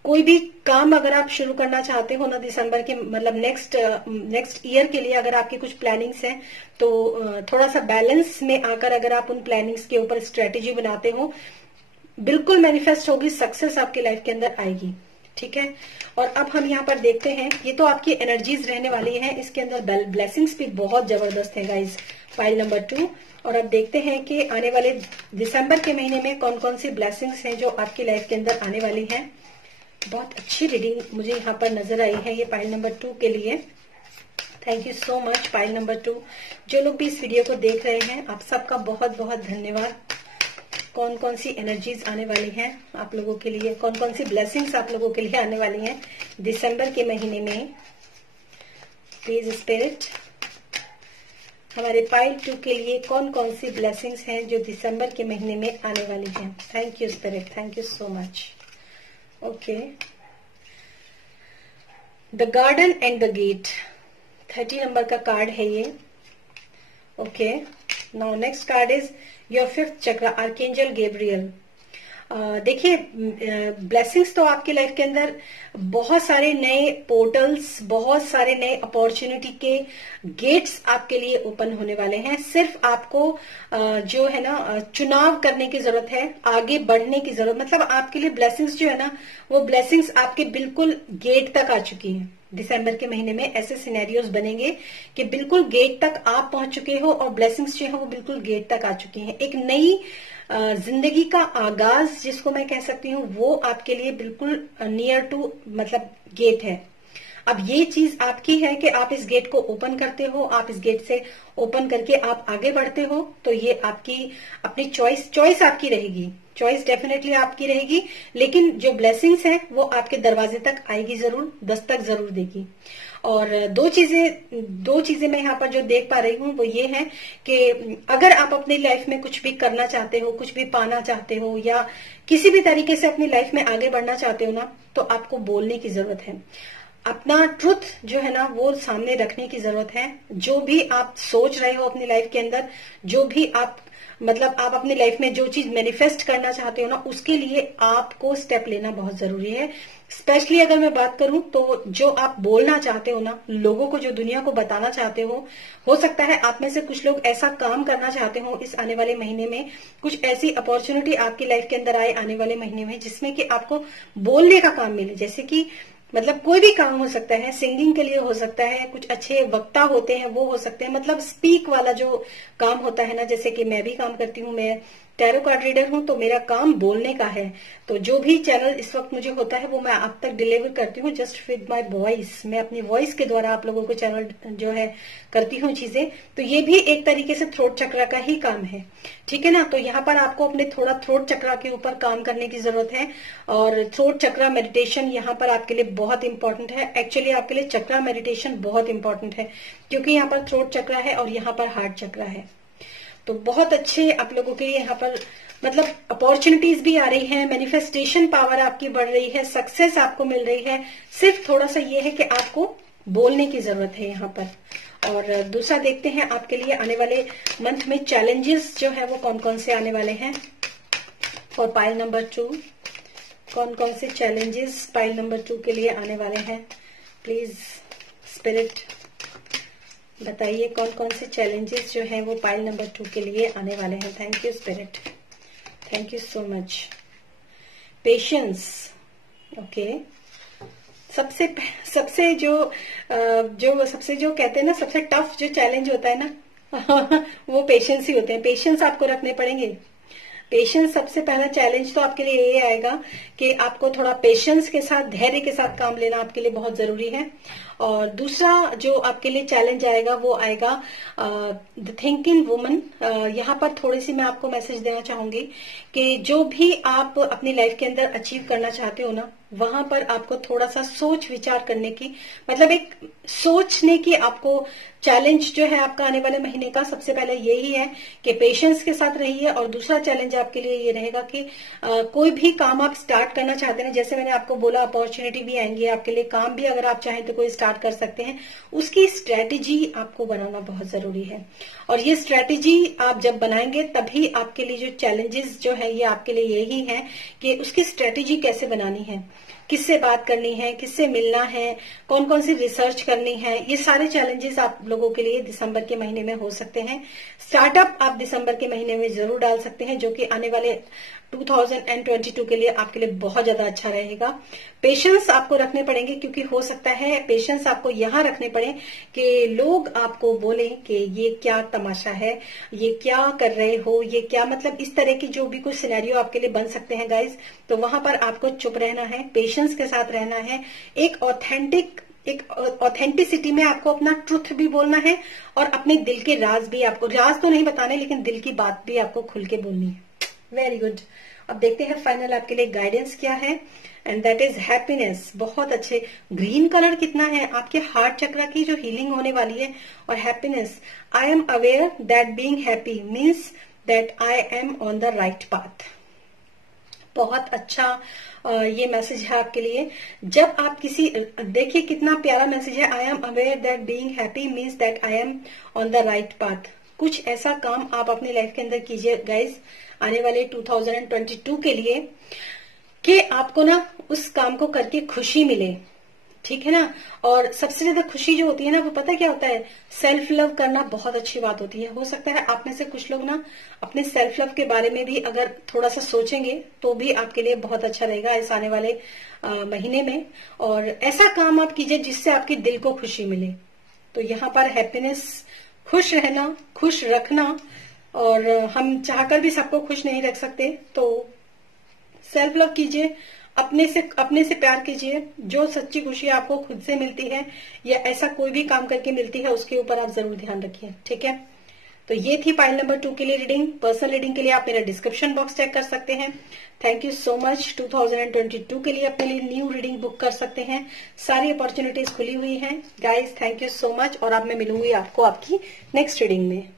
कोई भी काम अगर आप शुरू करना चाहते हो ना दिसंबर के मतलब नेक्स्ट ईयर के लिए अगर आपकी कुछ प्लानिंग्स हैं तो थोड़ा सा बैलेंस में आकर अगर आप उन प्लानिंग्स के ऊपर स्ट्रेटेजी बनाते हो, बिल्कुल मैनिफेस्ट होगी, सक्सेस आपकी लाइफ के अंदर आएगी। ठीक है, और अब हम यहाँ पर देखते हैं, ये तो आपकी एनर्जीज रहने वाली है, इसके अंदर ब्लेसिंग्स भी बहुत जबरदस्त है गाइज, पाइल नंबर 2। और अब देखते हैं कि आने वाले दिसंबर के महीने में कौन कौन सी ब्लेसिंग्स हैं जो आपकी लाइफ के अंदर आने वाली है। बहुत अच्छी रीडिंग मुझे यहाँ पर नजर आई है ये पाइल नंबर 2 के लिए। Thank you so much pile number 2। जो लोग भी इस वीडियो को देख रहे हैं आप सबका बहुत बहुत धन्यवाद। कौन कौन सी एनर्जीज आने वाली हैं आप लोगों के लिए, कौन कौन सी ब्लेसिंग्स आप लोगों के लिए आने वाली हैं दिसंबर के महीने में, प्लीज स्पिरिट हमारे पाइल 2 के लिए कौन कौन सी ब्लेसिंग्स हैं जो दिसंबर के महीने में आने वाली हैं। Thank you spirit, thank you so much. Okay, the garden and the gate, 30 number का कार्ड है ये। Okay, now next card is your 5th chakra, archangel Gabriel. देखिए ब्लेसिंग्स तो आपकी लाइफ के अंदर बहुत सारे नए पोर्टल्स, बहुत सारे नए अपॉर्चुनिटी के गेट्स आपके लिए ओपन होने वाले हैं। सिर्फ आपको जो है ना चुनाव करने की जरूरत है, आगे बढ़ने की जरूरत, मतलब आपके लिए ब्लेसिंग्स जो है ना वो ब्लेसिंग्स आपके बिल्कुल गेट तक आ चुकी हैं। दिसंबर के महीने में ऐसे सिनेरियोज बनेंगे कि बिल्कुल गेट तक आप पहुंच चुके हो और ब्लेसिंग्स जो है वो बिल्कुल गेट तक आ चुकी हैं। एक नई जिंदगी का आगाज जिसको मैं कह सकती हूँ वो आपके लिए बिल्कुल नियर टू मतलब गेट है। अब ये चीज आपकी है कि आप इस गेट को ओपन करते हो, आप इस गेट से ओपन करके आप आगे बढ़ते हो, तो ये आपकी अपनी चॉइस आपकी रहेगी, चॉइस डेफिनेटली आपकी रहेगी। लेकिन जो ब्लेसिंग्स है वो आपके दरवाजे तक आएगी जरूर, दस्तक जरूर देगी। और दो चीजें मैं यहाँ पर जो देख पा रही हूँ वो ये है कि अगर आप अपनी लाइफ में कुछ भी करना चाहते हो, कुछ भी पाना चाहते हो, या किसी भी तरीके से अपनी लाइफ में आगे बढ़ना चाहते हो ना, तो आपको बोलने की जरूरत है। अपना ट्रुथ जो है ना वो सामने रखने की जरूरत है। जो भी आप सोच रहे हो अपनी लाइफ के अंदर, जो भी आप मतलब आप अपनी लाइफ में जो चीज मैनिफेस्ट करना चाहते हो ना, उसके लिए आपको स्टेप लेना बहुत जरूरी है। स्पेशली अगर मैं बात करूं तो जो आप बोलना चाहते हो ना, लोगों को, जो दुनिया को बताना चाहते हो सकता है आप में से कुछ लोग ऐसा काम करना चाहते हो इस आने वाले महीने में, कुछ ऐसी अपॉर्चुनिटी आपकी लाइफ के अंदर आए आने वाले महीने में, जिसमें कि आपको बोलने का काम मिले। जैसे कि मतलब कोई भी काम हो सकता है, सिंगिंग के लिए हो सकता है, कुछ अच्छे वक्ता होते हैं वो हो सकते हैं, मतलब स्पीक वाला जो काम होता है ना, जैसे कि मैं भी काम करती हूँ, मैं टैरो कार्ड रीडर हूं, तो मेरा काम बोलने का है। तो जो भी चैनल इस वक्त मुझे होता है वो मैं आप तक डिलीवर करती हूँ जस्ट विद माय वॉइस। मैं अपनी वॉइस के द्वारा आप लोगों को चैनल जो है करती हूँ चीजें। तो ये भी एक तरीके से थ्रोट चक्र का ही काम है, ठीक है ना। तो यहाँ पर आपको अपने थोड़ा थ्रोट चक्र के ऊपर काम करने की जरूरत है। और थ्रोट चक्र मेडिटेशन यहाँ पर आपके लिए बहुत इंपॉर्टेंट है। एक्चुअली आपके लिए चक्र मेडिटेशन बहुत इंपॉर्टेंट है, क्योंकि यहाँ पर थ्रोट चक्र है और यहाँ पर हार्ट चक्र है। तो बहुत अच्छे आप लोगों के लिए यहाँ पर मतलब अपॉर्चुनिटीज भी आ रही है, मैनिफेस्टेशन पावर आपकी बढ़ रही है, सक्सेस आपको मिल रही है। सिर्फ थोड़ा सा ये है कि आपको बोलने की जरूरत है यहाँ पर। और दूसरा देखते हैं आपके लिए आने वाले मंथ में चैलेंजेस जो है वो कौन कौन से आने वाले हैं। फॉर पाइल नंबर 2 कौन कौन से चैलेंजेस पाइल नंबर 2 के लिए आने वाले हैं, प्लीज स्पिरिट बताइए कौन कौन से चैलेंजेस जो हैं वो पाइल नंबर 2 के लिए आने वाले हैं। Thank you spirit, thank you so much. Patience, okay. सबसे जो कहते हैं ना सबसे टफ जो चैलेंज होता है ना वो पेशेंस ही होते हैं। पेशेंस आपको रखने पड़ेंगे। पेशेंस सबसे पहला चैलेंज तो आपके लिए ये आएगा कि आपको थोड़ा पेशेंस के साथ, धैर्य के साथ काम लेना आपके लिए बहुत जरूरी है। और दूसरा जो आपके लिए चैलेंज आएगा वो आएगा द थिंकिंग वुमन। यहाँ पर थोड़ी सी मैं आपको मैसेज देना चाहूंगी कि जो भी आप अपनी लाइफ के अंदर अचीव करना चाहते हो ना, वहां पर आपको थोड़ा सा सोच विचार करने की, मतलब एक सोचने की आपको चैलेंज जो है आपका आने वाले महीने का सबसे पहले यही है कि पेशेंस के साथ रहिए। और दूसरा चैलेंज आपके लिए ये रहेगा कि कोई भी काम आप स्टार्ट करना चाहते हैं, जैसे मैंने आपको बोला अपॉर्चुनिटी भी आएंगी आपके लिए, काम भी अगर आप चाहें तो कोई स्टार्ट कर सकते हैं, उसकी स्ट्रेटेजी आपको बनाना बहुत जरूरी है। और ये स्ट्रेटेजी आप जब बनाएंगे तभी आपके लिए जो चैलेंजेस जो है ये आपके लिए यही है कि उसकी स्ट्रेटेजी कैसे बनानी है, किससे बात करनी है, किससे मिलना है, कौन कौन सी रिसर्च करनी है। ये सारे चैलेंजेस आप लोगों के लिए दिसंबर के महीने में हो सकते हैं। स्टार्टअप आप दिसंबर के महीने में जरूर डाल सकते हैं, जो कि आने वाले 2022 के लिए आपके लिए बहुत ज्यादा अच्छा रहेगा। पेशेंस आपको रखने पड़ेंगे, क्योंकि हो सकता है पेशेंस आपको यहाँ रखने पड़े कि लोग आपको बोले कि ये क्या तमाशा है, ये क्या कर रहे हो, ये क्या, मतलब इस तरह की जो भी कुछ सिनेरियो आपके लिए बन सकते हैं गाइज। तो वहां पर आपको चुप रहना है, पेशेंस के साथ रहना है, एक ऑथेंटिसिटी में आपको अपना ट्रुथ भी बोलना है और अपने दिल के राज भी, आपको राज तो नहीं बताने लेकिन दिल की बात भी आपको खुल के बोलनी है। Very good. अब देखते हैं फाइनल आपके लिए गाइडेंस क्या है, एंड दैट इज हैप्पीनेस। बहुत अच्छे, ग्रीन कलर कितना है, आपके हार्ट चक्र की जो हीलिंग होने वाली है। और happiness, I am aware that being happy means that I am on the right path. बहुत अच्छा ये मैसेज है आपके लिए। जब आप किसी, देखिए कितना प्यारा मैसेज है, I am aware that being happy means that I am on the right path. कुछ ऐसा काम आप अपनी लाइफ के अंदर कीजिए गाइज आने वाले 2022 के लिए कि आपको ना उस काम को करके खुशी मिले, ठीक है ना। और सबसे ज्यादा खुशी जो होती है ना वो पता क्या होता है, सेल्फ लव करना बहुत अच्छी बात होती है। हो सकता है आप में से कुछ लोग ना अपने सेल्फ लव के बारे में भी अगर थोड़ा सा सोचेंगे तो भी आपके लिए बहुत अच्छा रहेगा इस आने वाले महीने में। और ऐसा काम आप कीजिए जिससे आपके दिल को खुशी मिले। तो यहाँ पर हैप्पीनेस, खुश रहना, खुश रखना, और हम चाहकर भी सबको खुश नहीं रख सकते, तो सेल्फ लव कीजिए, अपने से प्यार कीजिए। जो सच्ची खुशी आपको खुद से मिलती है या ऐसा कोई भी काम करके मिलती है, उसके ऊपर आप जरूर ध्यान रखिए, ठीक है। तो ये थी पाइल नंबर 2 के लिए रीडिंग। पर्सनल रीडिंग के लिए आप मेरा डिस्क्रिप्शन बॉक्स चेक कर सकते हैं। Thank you so much. 2022 के लिए अपने लिए न्यू रीडिंग बुक कर सकते हैं। सारी अपॉर्चुनिटीज खुली हुई हैं guys. Thank you so much. और अब मैं मिलूंगी आपको आपकी नेक्स्ट रीडिंग में।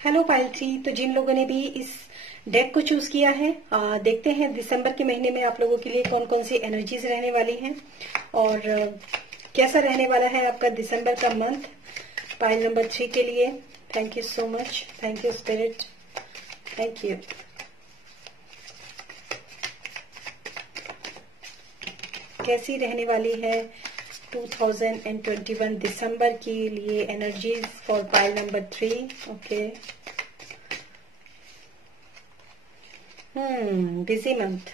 Hello pile 3। तो जिन लोगों ने भी इस डेक को चूज किया है, देखते हैं दिसंबर के महीने में आप लोगों के लिए कौन कौन सी एनर्जीज रहने वाली हैं और कैसा रहने वाला है आपका दिसंबर का मंथ पाइल नंबर 3 के लिए। Thank you so much. Thank you spirit. Thank you. कैसी रहने वाली है 2021 दिसंबर के लिए energies for pile number 3। Okay. Busy month.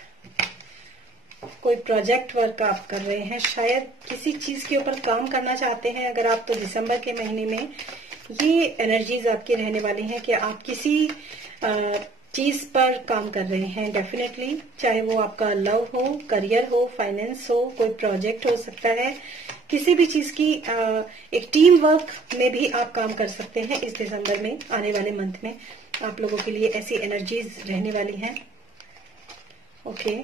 कोई प्रोजेक्ट वर्क आप कर रहे हैं, शायद किसी चीज के ऊपर काम करना चाहते हैं अगर आप, तो दिसंबर के महीने में ये एनर्जीज आपकी रहने वाली हैं कि आप किसी चीज पर काम कर रहे हैं डेफिनेटली, चाहे वो आपका लव हो, करियर हो, फाइनेंस हो, कोई प्रोजेक्ट हो सकता है, किसी भी चीज की एक टीम वर्क में भी आप काम कर सकते हैं इस दिसंबर में। आने वाले मंथ में आप लोगों के लिए ऐसी एनर्जीज रहने वाली हैं। Okay.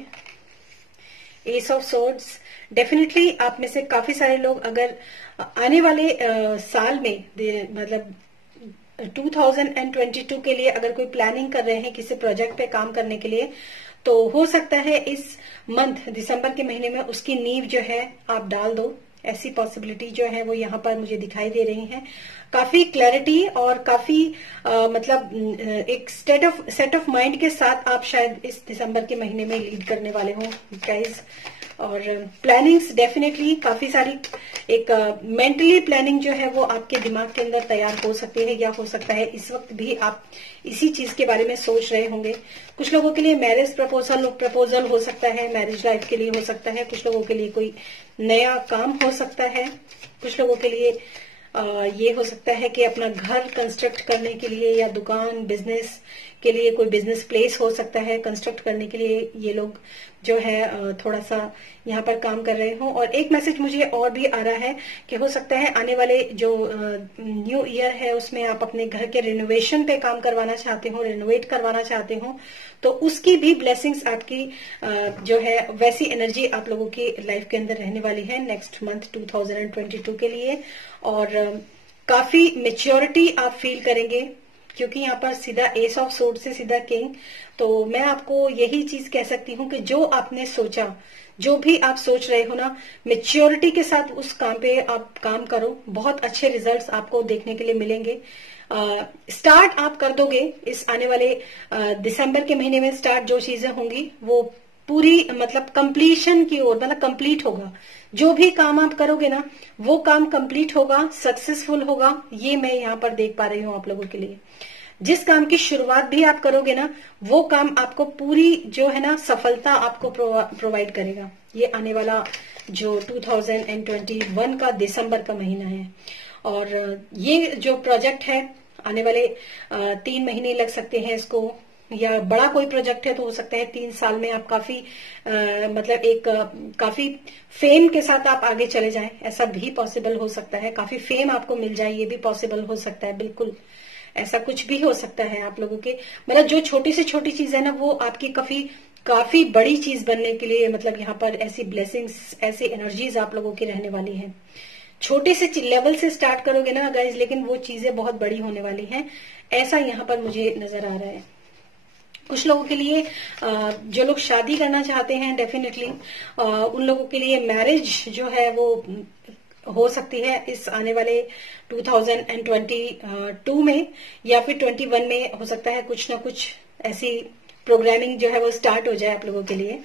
S of swords. Definitely आप में से काफी सारे लोग अगर आने वाले साल में मतलब 2022 के लिए अगर कोई प्लानिंग कर रहे हैं किसी प्रोजेक्ट पे काम करने के लिए, तो हो सकता है इस मंथ दिसंबर के महीने में उसकी नींव जो है आप डाल दो। ऐसी पॉसिबिलिटी जो है वो यहाँ पर मुझे दिखाई दे रही है। काफी क्लैरिटी और काफी मतलब एक सेट ऑफ माइंड के साथ आप शायद इस दिसंबर के महीने में लीड करने वाले हो गाइस। और प्लानिंग्स डेफिनेटली काफी सारी एक मेंटली प्लानिंग जो है वो आपके दिमाग के अंदर तैयार हो सकती है, या हो सकता है इस वक्त भी आप इसी चीज के बारे में सोच रहे होंगे। कुछ लोगों के लिए मैरिज प्रपोजल हो सकता है, मैरिज लाइफ के लिए हो सकता है, कुछ लोगों के लिए कोई नया काम हो सकता है, कुछ लोगों के लिए ये हो सकता है कि अपना घर कंस्ट्रक्ट करने के लिए या दुकान बिजनेस के लिए कोई बिजनेस प्लेस हो सकता है कंस्ट्रक्ट करने के लिए ये लोग जो है थोड़ा सा यहाँ पर काम कर रहे हो। और एक मैसेज मुझे और भी आ रहा है कि हो सकता है आने वाले जो न्यू ईयर है उसमें आप अपने घर के रिनोवेशन पे काम करवाना चाहते हो, रेनोवेट करवाना चाहते हो, तो उसकी भी ब्लेसिंग्स आपकी जो है वैसी एनर्जी आप लोगों की लाइफ के अंदर रहने वाली है नेक्स्ट मंथ 2022 के लिए। और काफी मेच्योरिटी आप फील करेंगे क्योंकि यहाँ पर सीधा एस ऑफ सोर्ड से सीधा किंग। तो मैं आपको यही चीज कह सकती हूँ कि जो आपने सोचा, जो भी आप सोच रहे हो ना, मेच्योरिटी के साथ उस काम पे आप काम करो, बहुत अच्छे रिजल्ट्स आपको देखने के लिए मिलेंगे। स्टार्ट आप कर दोगे इस आने वाले दिसंबर के महीने में। स्टार्ट जो चीजें होंगी वो पूरी मतलब कंप्लीशन की ओर, मतलब कंप्लीट होगा। जो भी काम आप करोगे ना वो काम कंप्लीट होगा, सक्सेसफुल होगा। ये मैं यहाँ पर देख पा रही हूँ आप लोगों के लिए। जिस काम की शुरुआत भी आप करोगे ना वो काम आपको पूरी जो है ना सफलता आपको प्रोवाइड करेगा। ये आने वाला जो 2021 का दिसंबर का महीना है। और ये जो प्रोजेक्ट है आने वाले 3 महीने लग सकते हैं इसको, या बड़ा कोई प्रोजेक्ट है तो हो सकता है 3 साल में आप काफी मतलब एक काफी फेम के साथ आप आगे चले जाएं, ऐसा भी पॉसिबल हो सकता है। काफी फेम आपको मिल जाए ये भी पॉसिबल हो सकता है। बिल्कुल ऐसा कुछ भी हो सकता है आप लोगों के, मतलब जो छोटी से छोटी चीज है ना वो आपकी काफी बड़ी चीज बनने के लिए, मतलब यहाँ पर ऐसी ब्लेसिंग्स, ऐसी एनर्जीज आप लोगों की रहने वाली हैं। छोटे से लेवल से स्टार्ट करोगे ना गाइज, लेकिन वो चीजें बहुत बड़ी होने वाली हैं, ऐसा यहाँ पर मुझे नजर आ रहा है। कुछ लोगों के लिए जो लोग शादी करना चाहते हैं डेफिनेटली उन लोगों के लिए मैरिज जो है वो हो सकती है इस आने वाले 2022 में, या फिर 21 में हो सकता है कुछ ना कुछ ऐसी प्रोग्रामिंग जो है वो स्टार्ट हो जाए आप लोगों के लिए।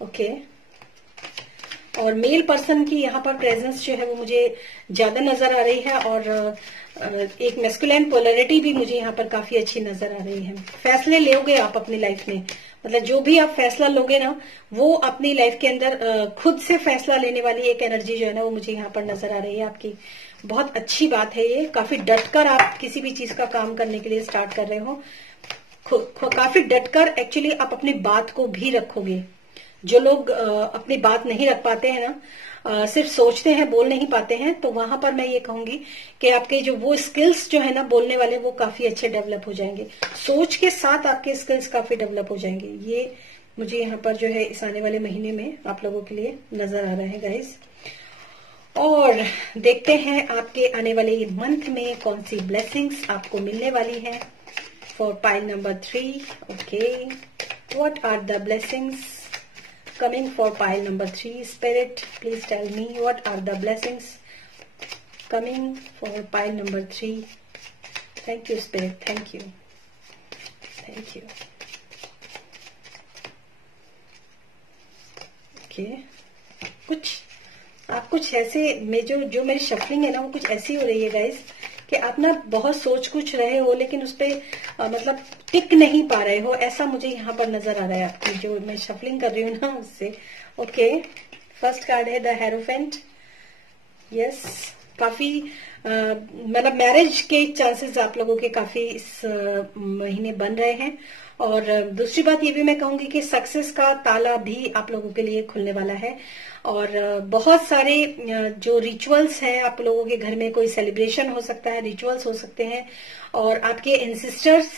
ओके। और मेल पर्सन की यहाँ पर प्रेजेंस जो है वो मुझे ज्यादा नजर आ रही है, और एक मेस्कुलिन पोलैरिटी भी मुझे यहाँ पर काफी अच्छी नजर आ रही है। फैसले लोगे आप अपनी लाइफ में, मतलब जो भी आप फैसला लोगे ना वो अपनी लाइफ के अंदर खुद से फैसला लेने वाली एक एनर्जी जो है ना वो मुझे यहाँ पर नजर आ रही है आपकी। बहुत अच्छी बात है ये। काफी डटकर आप किसी भी चीज का काम करने के लिए स्टार्ट कर रहे हो, काफी डटकर एक्चुअली आप अपनी बात को भी रखोगे। जो लोग अपनी बात नहीं रख पाते हैं ना, सिर्फ सोचते हैं, बोल नहीं पाते हैं, तो वहां पर मैं ये कहूंगी कि आपके जो वो स्किल्स जो है ना बोलने वाले, वो काफी अच्छे डेवलप हो जाएंगे। सोच के साथ आपके स्किल्स काफी डेवलप हो जाएंगे। ये मुझे यहाँ पर जो है इस आने वाले महीने में आप लोगों के लिए नजर आ रहा है गाइस। और देखते हैं आपके आने वाले मंथ में कौन सी ब्लेसिंग्स आपको मिलने वाली है। For pile number 3, okay, what are the blessings coming for pile number 3? Spirit, please tell me what are the blessings coming for pile number 3? Thank you, Spirit. Thank you. Thank you. Okay. कुछ ऐसे में जो मेरी shuffling है ना, वो कुछ ऐसी हो रही है गाइस कि आप ना बहुत सोच कुछ रहे हो, लेकिन उस पर मतलब टिक नहीं पा रहे हो, ऐसा मुझे यहाँ पर नजर आ रहा है आपकी जो मैं शफलिंग कर रही हूँ ना उससे। ओके, फर्स्ट कार्ड है द हेरोफेंट। यस, काफी मतलब मैरिज के चांसेस आप लोगों के काफी इस महीने बन रहे हैं। और दूसरी बात ये भी मैं कहूंगी कि सक्सेस का ताला भी आप लोगों के लिए खुलने वाला है। और बहुत सारे जो रिचुअल्स हैं, आप लोगों के घर में कोई सेलिब्रेशन हो सकता है, रिचुअल्स हो सकते हैं, और आपके एंसेस्टर्स,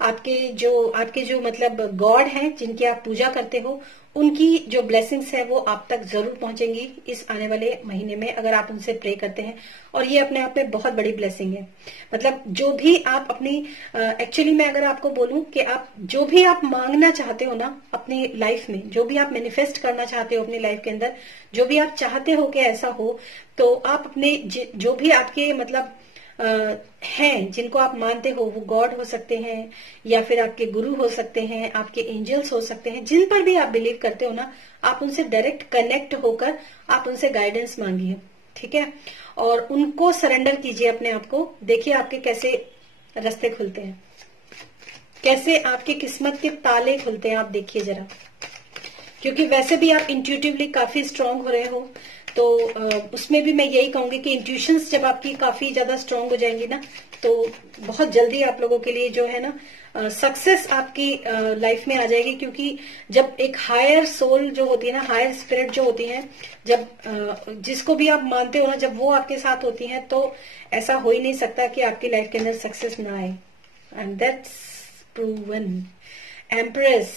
आपके जो मतलब गॉड हैं जिनकी आप पूजा करते हो, उनकी जो ब्लेसिंग्स है वो आप तक जरूर पहुंचेंगी इस आने वाले महीने में, अगर आप उनसे प्रे करते हैं। और ये अपने आप में बहुत बड़ी ब्लेसिंग है। मतलब जो भी आप अपनी एक्चुअली मैं अगर आपको बोलूं कि आप जो भी आप मांगना चाहते हो ना अपनी लाइफ में, जो भी आप मैनिफेस्ट करना चाहते हो अपनी लाइफ के अंदर, जो भी आप चाहते हो कि ऐसा हो, तो आप अपने जो भी आपके मतलब हैं जिनको आप मानते हो, वो गॉड हो सकते हैं या फिर आपके गुरु हो सकते हैं, आपके एंजल्स हो सकते हैं, जिन पर भी आप बिलीव करते हो ना, आप उनसे डायरेक्ट कनेक्ट होकर आप उनसे गाइडेंस मांगिए, ठीक है, और उनको सरेंडर कीजिए अपने आप को। देखिए आपके कैसे रास्ते खुलते हैं, कैसे आपके किस्मत के ताले खुलते हैं, आप देखिए जरा। क्योंकि वैसे भी आप इंट्यूटिवली काफी स्ट्रांग हो रहे हो, तो उसमें भी मैं यही कहूंगी कि इंट्यूशंस जब आपकी काफी ज्यादा स्ट्रांग हो जाएंगी ना, तो बहुत जल्दी आप लोगों के लिए जो है ना सक्सेस आपकी लाइफ में आ जाएगी। क्योंकि जब एक हायर सोल जो होती है ना, हायर स्पिरिट जो होती है, जब जिसको भी आप मानते हो ना, जब वो आपके साथ होती हैं, तो ऐसा हो ही नहीं सकता कि आपकी लाइफ के अंदर सक्सेस ना आए। And that's proven. एम्प्रेस,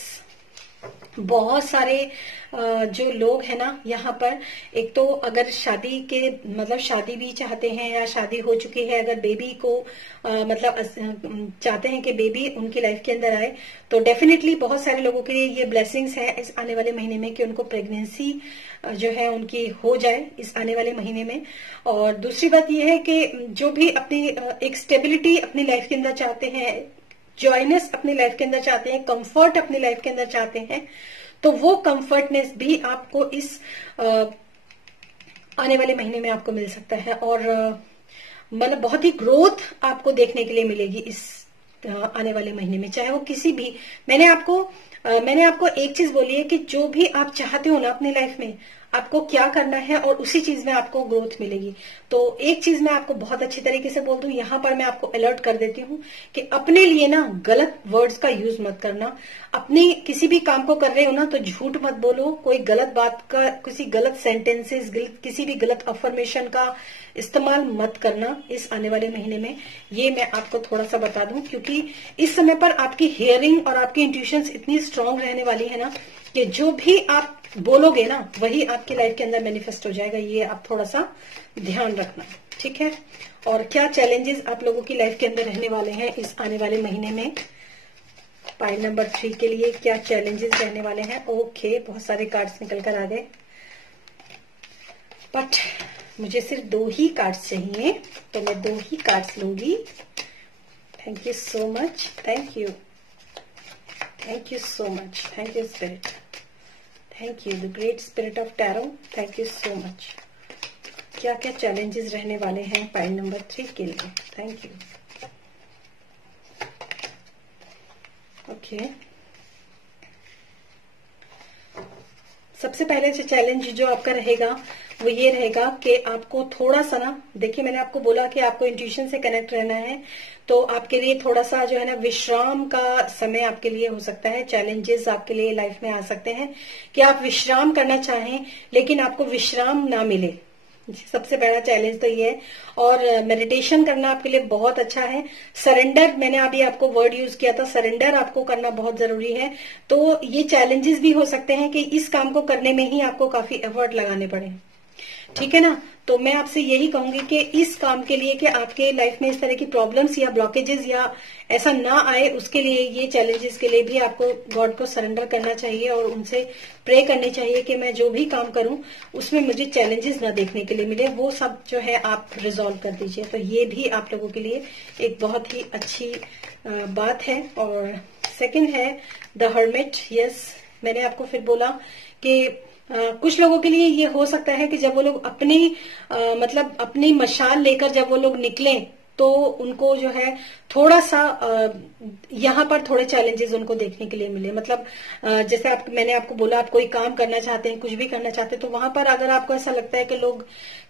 बहुत सारे जो लोग हैं ना यहाँ पर, एक तो अगर शादी के मतलब शादी भी चाहते हैं या शादी हो चुकी है, अगर बेबी को मतलब चाहते हैं कि बेबी उनकी लाइफ के अंदर आए, तो डेफिनेटली बहुत सारे लोगों के लिए ये ब्लेसिंग्स है इस आने वाले महीने में कि उनको प्रेगनेंसी जो है उनकी हो जाए इस आने वाले महीने में। और दूसरी बात ये है कि जो भी अपनी एक स्टेबिलिटी अपनी लाइफ के अंदर चाहते हैं, जॉयनेस अपनी लाइफ के अंदर चाहते हैं, कंफर्ट अपनी लाइफ के अंदर चाहते हैं, तो वो कंफर्टनेस भी आपको इस आने वाले महीने में आपको मिल सकता है। और मतलब बहुत ही ग्रोथ आपको देखने के लिए मिलेगी इस आने वाले महीने में, चाहे वो किसी भी। मैंने आपको एक चीज बोली है कि जो भी आप चाहते हो ना अपनी लाइफ में, आपको क्या करना है और उसी चीज में आपको ग्रोथ मिलेगी। तो एक चीज मैं आपको बहुत अच्छी तरीके से बोल दूं, यहाँ पर मैं आपको अलर्ट कर देती हूँ कि अपने लिए ना गलत वर्ड्स का यूज मत करना। अपनी किसी भी काम को कर रहे हो ना, तो झूठ मत बोलो, कोई गलत बात का, किसी गलत सेंटेंसेस, किसी भी गलत अफर्मेशन का इस्तेमाल मत करना इस आने वाले महीने में। ये मैं आपको थोड़ा सा बता दूं, क्योंकि इस समय पर आपकी हियरिंग और आपकी इंट्यूशंस इतनी स्ट्रांग रहने वाली है ना, कि जो भी आप बोलोगे ना वही आपकी लाइफ के अंदर मैनिफेस्ट हो जाएगा। ये आप थोड़ा सा ध्यान रखना, ठीक है। और क्या चैलेंजेस आप लोगों की लाइफ के अंदर रहने वाले हैं इस आने वाले महीने में, पाइल नंबर 3 के लिए क्या चैलेंजेस रहने वाले हैं। ओके, बहुत सारे कार्ड्स निकल कर आ गए, बट मुझे सिर्फ 2 ही कार्ड्स चाहिए, तो मैं 2 ही कार्ड्स लूंगी। Thank you so much, thank you so much, thank you spirit, thank you the great spirit of tarot, thank you so much. क्या क्या चैलेंजेस रहने वाले हैं पाइल नंबर 3 के लिए। Thank you. ओके, सबसे पहले से चैलेंज जो आपका रहेगा वो ये रहेगा कि आपको थोड़ा सा ना, देखिए मैंने आपको बोला कि आपको इंट्यूशन से कनेक्ट रहना है, तो आपके लिए थोड़ा सा जो है ना विश्राम का समय आपके लिए हो सकता है। चैलेंजेस आपके लिए लाइफ में आ सकते हैं कि आप विश्राम करना चाहें लेकिन आपको विश्राम ना मिले। सबसे बड़ा चैलेंज तो ये है। और मेडिटेशन करना आपके लिए बहुत अच्छा है। सरेंडर, मैंने अभी आपको वर्ड यूज किया था, सरेंडर आपको करना बहुत जरूरी है। तो ये चैलेंजेस भी हो सकते हैं कि इस काम को करने में ही आपको काफी एफर्ट लगाने पड़े, ठीक है ना। तो मैं आपसे यही कहूंगी कि इस काम के लिए कि आपके लाइफ में इस तरह की प्रॉब्लम्स या ब्लॉकेजेस या ऐसा ना आए, उसके लिए, ये चैलेंजेस के लिए भी आपको गॉड को सरेंडर करना चाहिए और उनसे प्रे करनी चाहिए कि मैं जो भी काम करूं उसमें मुझे चैलेंजेस ना देखने के लिए मिले, वो सब जो है आप रिजॉल्व कर दीजिए। तो ये भी आप लोगों के लिए एक बहुत ही अच्छी बात है। और सेकंड है द हर्मिट। यस, मैंने आपको फिर बोला कि कुछ लोगों के लिए ये हो सकता है कि जब वो लोग अपनी मतलब अपनी मशाल लेकर जब वो लोग निकलें तो उनको जो है थोड़ा सा यहाँ पर थोड़े चैलेंजेस उनको देखने के लिए मिले। मतलब जैसे मैंने आपको बोला, आप कोई काम करना चाहते हैं, कुछ भी करना चाहते हैं, तो वहां पर अगर आपको ऐसा लगता है कि लोग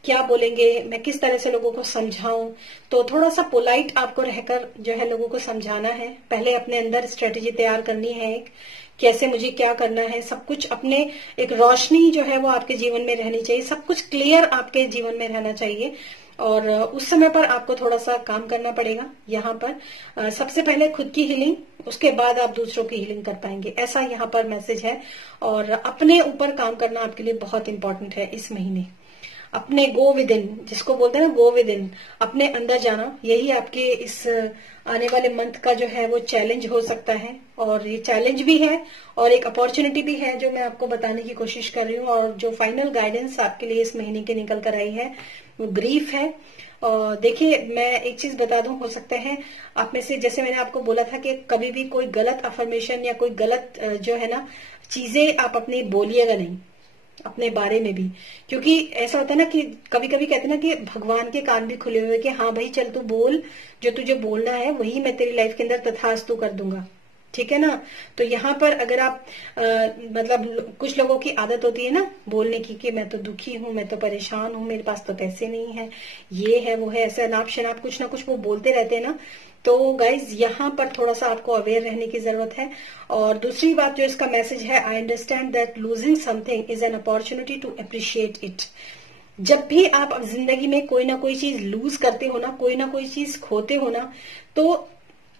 क्या बोलेंगे, मैं किस तरह से लोगों को समझाऊं, तो थोड़ा सा पोलाइट आपको रहकर जो है लोगों को समझाना है। पहले अपने अंदर स्ट्रेटेजी तैयार करनी है, एक कैसे मुझे क्या करना है, सब कुछ अपने, एक रोशनी जो है वो आपके जीवन में रहनी चाहिए, सब कुछ क्लियर आपके जीवन में रहना चाहिए। और उस समय पर आपको थोड़ा सा काम करना पड़ेगा। यहाँ पर सबसे पहले खुद की हीलिंग, उसके बाद आप दूसरों की हीलिंग कर पाएंगे, ऐसा यहाँ पर मैसेज है। और अपने ऊपर काम करना आपके लिए बहुत इंपॉर्टेंट है इस महीने। अपने गो विद इन, जिसको बोलते हैं ना गो विद इन, अपने अंदर जाना, यही आपके इस आने वाले मंथ का जो है वो चैलेंज हो सकता है। और ये चैलेंज भी है और एक अपॉर्चुनिटी भी है जो मैं आपको बताने की कोशिश कर रही हूँ। और जो फाइनल गाइडेंस आपके लिए इस महीने की निकल कर आई है वो ग्रीफ है। और देखिए मैं एक चीज बता दूं, हो सकता है आप में से, जैसे मैंने आपको बोला था कि कभी भी कोई गलत अफर्मेशन या कोई गलत जो है ना चीजें आप अपनी बोलिएगा नहीं अपने बारे में भी, क्योंकि ऐसा होता है ना कि कभी कभी कहते हैं ना कि भगवान के कान भी खुले हुए कि हाँ भाई चल तू बोल, जो तुझे बोलना है वही मैं तेरी लाइफ के अंदर तथास्तु कर दूंगा, ठीक है ना। तो यहाँ पर अगर आप मतलब कुछ लोगों की आदत होती है ना बोलने की कि मैं तो दुखी हूं, मैं तो परेशान हूं, मेरे पास तो पैसे नहीं है, ये है वो है, ऐसे अनाप शनाप कुछ ना कुछ वो बोलते रहते हैं ना। तो गाइज यहाँ पर थोड़ा सा आपको अवेयर रहने की जरूरत है। और दूसरी बात जो इसका मैसेज है, I understand that losing something is an opportunity to appreciate it. जब भी आप जिंदगी में कोई ना कोई चीज लूज करते हो ना, कोई ना कोई चीज खोते हो ना, तो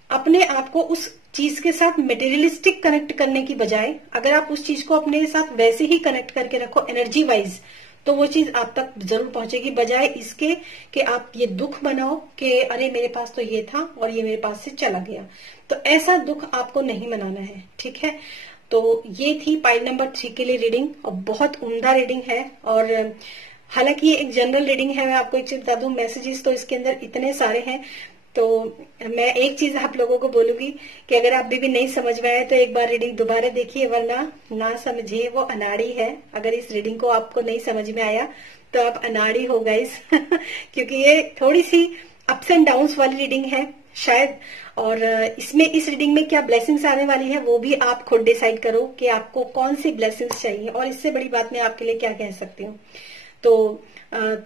अपने आप को उस चीज के साथ मटेरियलिस्टिक कनेक्ट करने की बजाय अगर आप उस चीज को अपने साथ वैसे ही कनेक्ट करके रखो एनर्जी वाइज, तो वो चीज आप तक जरूर पहुंचेगी, बजाय इसके कि आप ये दुख बनाओ कि अरे मेरे पास तो ये था और ये मेरे पास से चला गया। तो ऐसा दुख आपको नहीं मनाना है, ठीक है। तो ये थी पाइल नंबर 3 के लिए रीडिंग, और बहुत उम्दा रीडिंग है। और हालांकि ये एक जनरल रीडिंग है, मैं आपको एक चीज बता दूं, मैसेजेस तो इसके अंदर इतने सारे हैं। तो मैं एक चीज आप लोगों को बोलूंगी कि अगर आप भी नहीं समझ में आए तो एक बार रीडिंग दोबारा देखिए, वरना ना समझिए वो अनाड़ी है। अगर इस रीडिंग को आपको नहीं समझ में आया तो आप अनाड़ी हो गाइस क्योंकि ये थोड़ी सी अप्स एंड डाउन्स वाली रीडिंग है शायद। और इसमें इस रीडिंग में क्या ब्लेसिंग्स आने वाली है वो भी आप खुद डिसाइड करो कि आपको कौन सी ब्लेसिंग्स चाहिए। और इससे बड़ी बात मैं आपके लिए क्या कह सकती हूँ, तो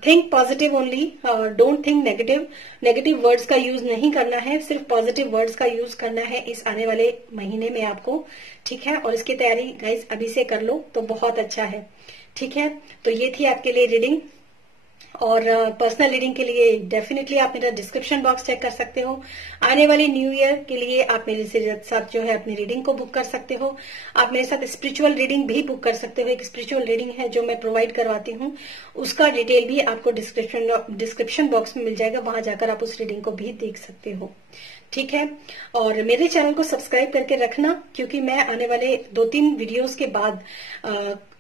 think positive only, don't think negative. Negative words का यूज नहीं करना है, सिर्फ पॉजिटिव वर्ड्स का यूज करना है इस आने वाले महीने में आपको, ठीक है। और इसकी तैयारी गाइज अभी से कर लो तो बहुत अच्छा है, ठीक है। तो ये थी आपके लिए रीडिंग। और पर्सनल रीडिंग के लिए डेफिनेटली आप मेरा डिस्क्रिप्शन बॉक्स चेक कर सकते हो। आने वाले न्यू ईयर के लिए आप मेरे साथ जो है अपनी रीडिंग को बुक कर सकते हो। आप मेरे साथ स्पिरिचुअल रीडिंग भी बुक कर सकते हो। एक स्पिरिचुअल रीडिंग है जो मैं प्रोवाइड करवाती हूँ, उसका डिटेल भी आपको डिस्क्रिप्शन बॉक्स में मिल जाएगा, वहां जाकर आप उस रीडिंग को भी देख सकते हो, ठीक है। और मेरे चैनल को सब्सक्राइब करके रखना, क्योंकि मैं आने वाले 2-3 वीडियोस के बाद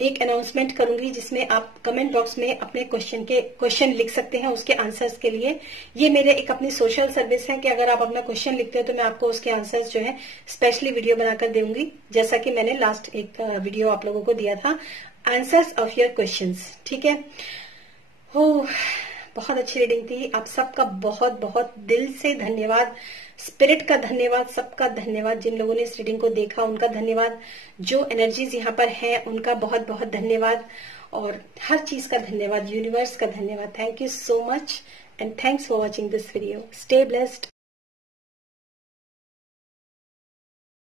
एक अनाउंसमेंट करूंगी जिसमें आप कमेंट बॉक्स में अपने क्वेश्चन लिख सकते हैं, उसके आंसर्स के लिए। ये मेरे एक अपनी सोशल सर्विस है कि अगर आप अपना क्वेश्चन लिखते हो तो मैं आपको उसके आंसर्स जो है स्पेशली वीडियो बनाकर दूंगी, जैसा कि मैंने लास्ट एक वीडियो आप लोगों को दिया था, आंसर्स ऑफ योर क्वेश्चंस, ठीक है। हो, बहुत अच्छी रीडिंग थी। आप सबका बहुत बहुत दिल से धन्यवाद, स्पिरिट का धन्यवाद, सबका धन्यवाद। जिन लोगों ने इस रीडिंग को देखा उनका धन्यवाद, जो एनर्जीज यहाँ पर हैं उनका बहुत बहुत धन्यवाद। और हर चीज का धन्यवाद, यूनिवर्स का धन्यवाद। Thank you so much and thanks for watching this video. Stay blessed.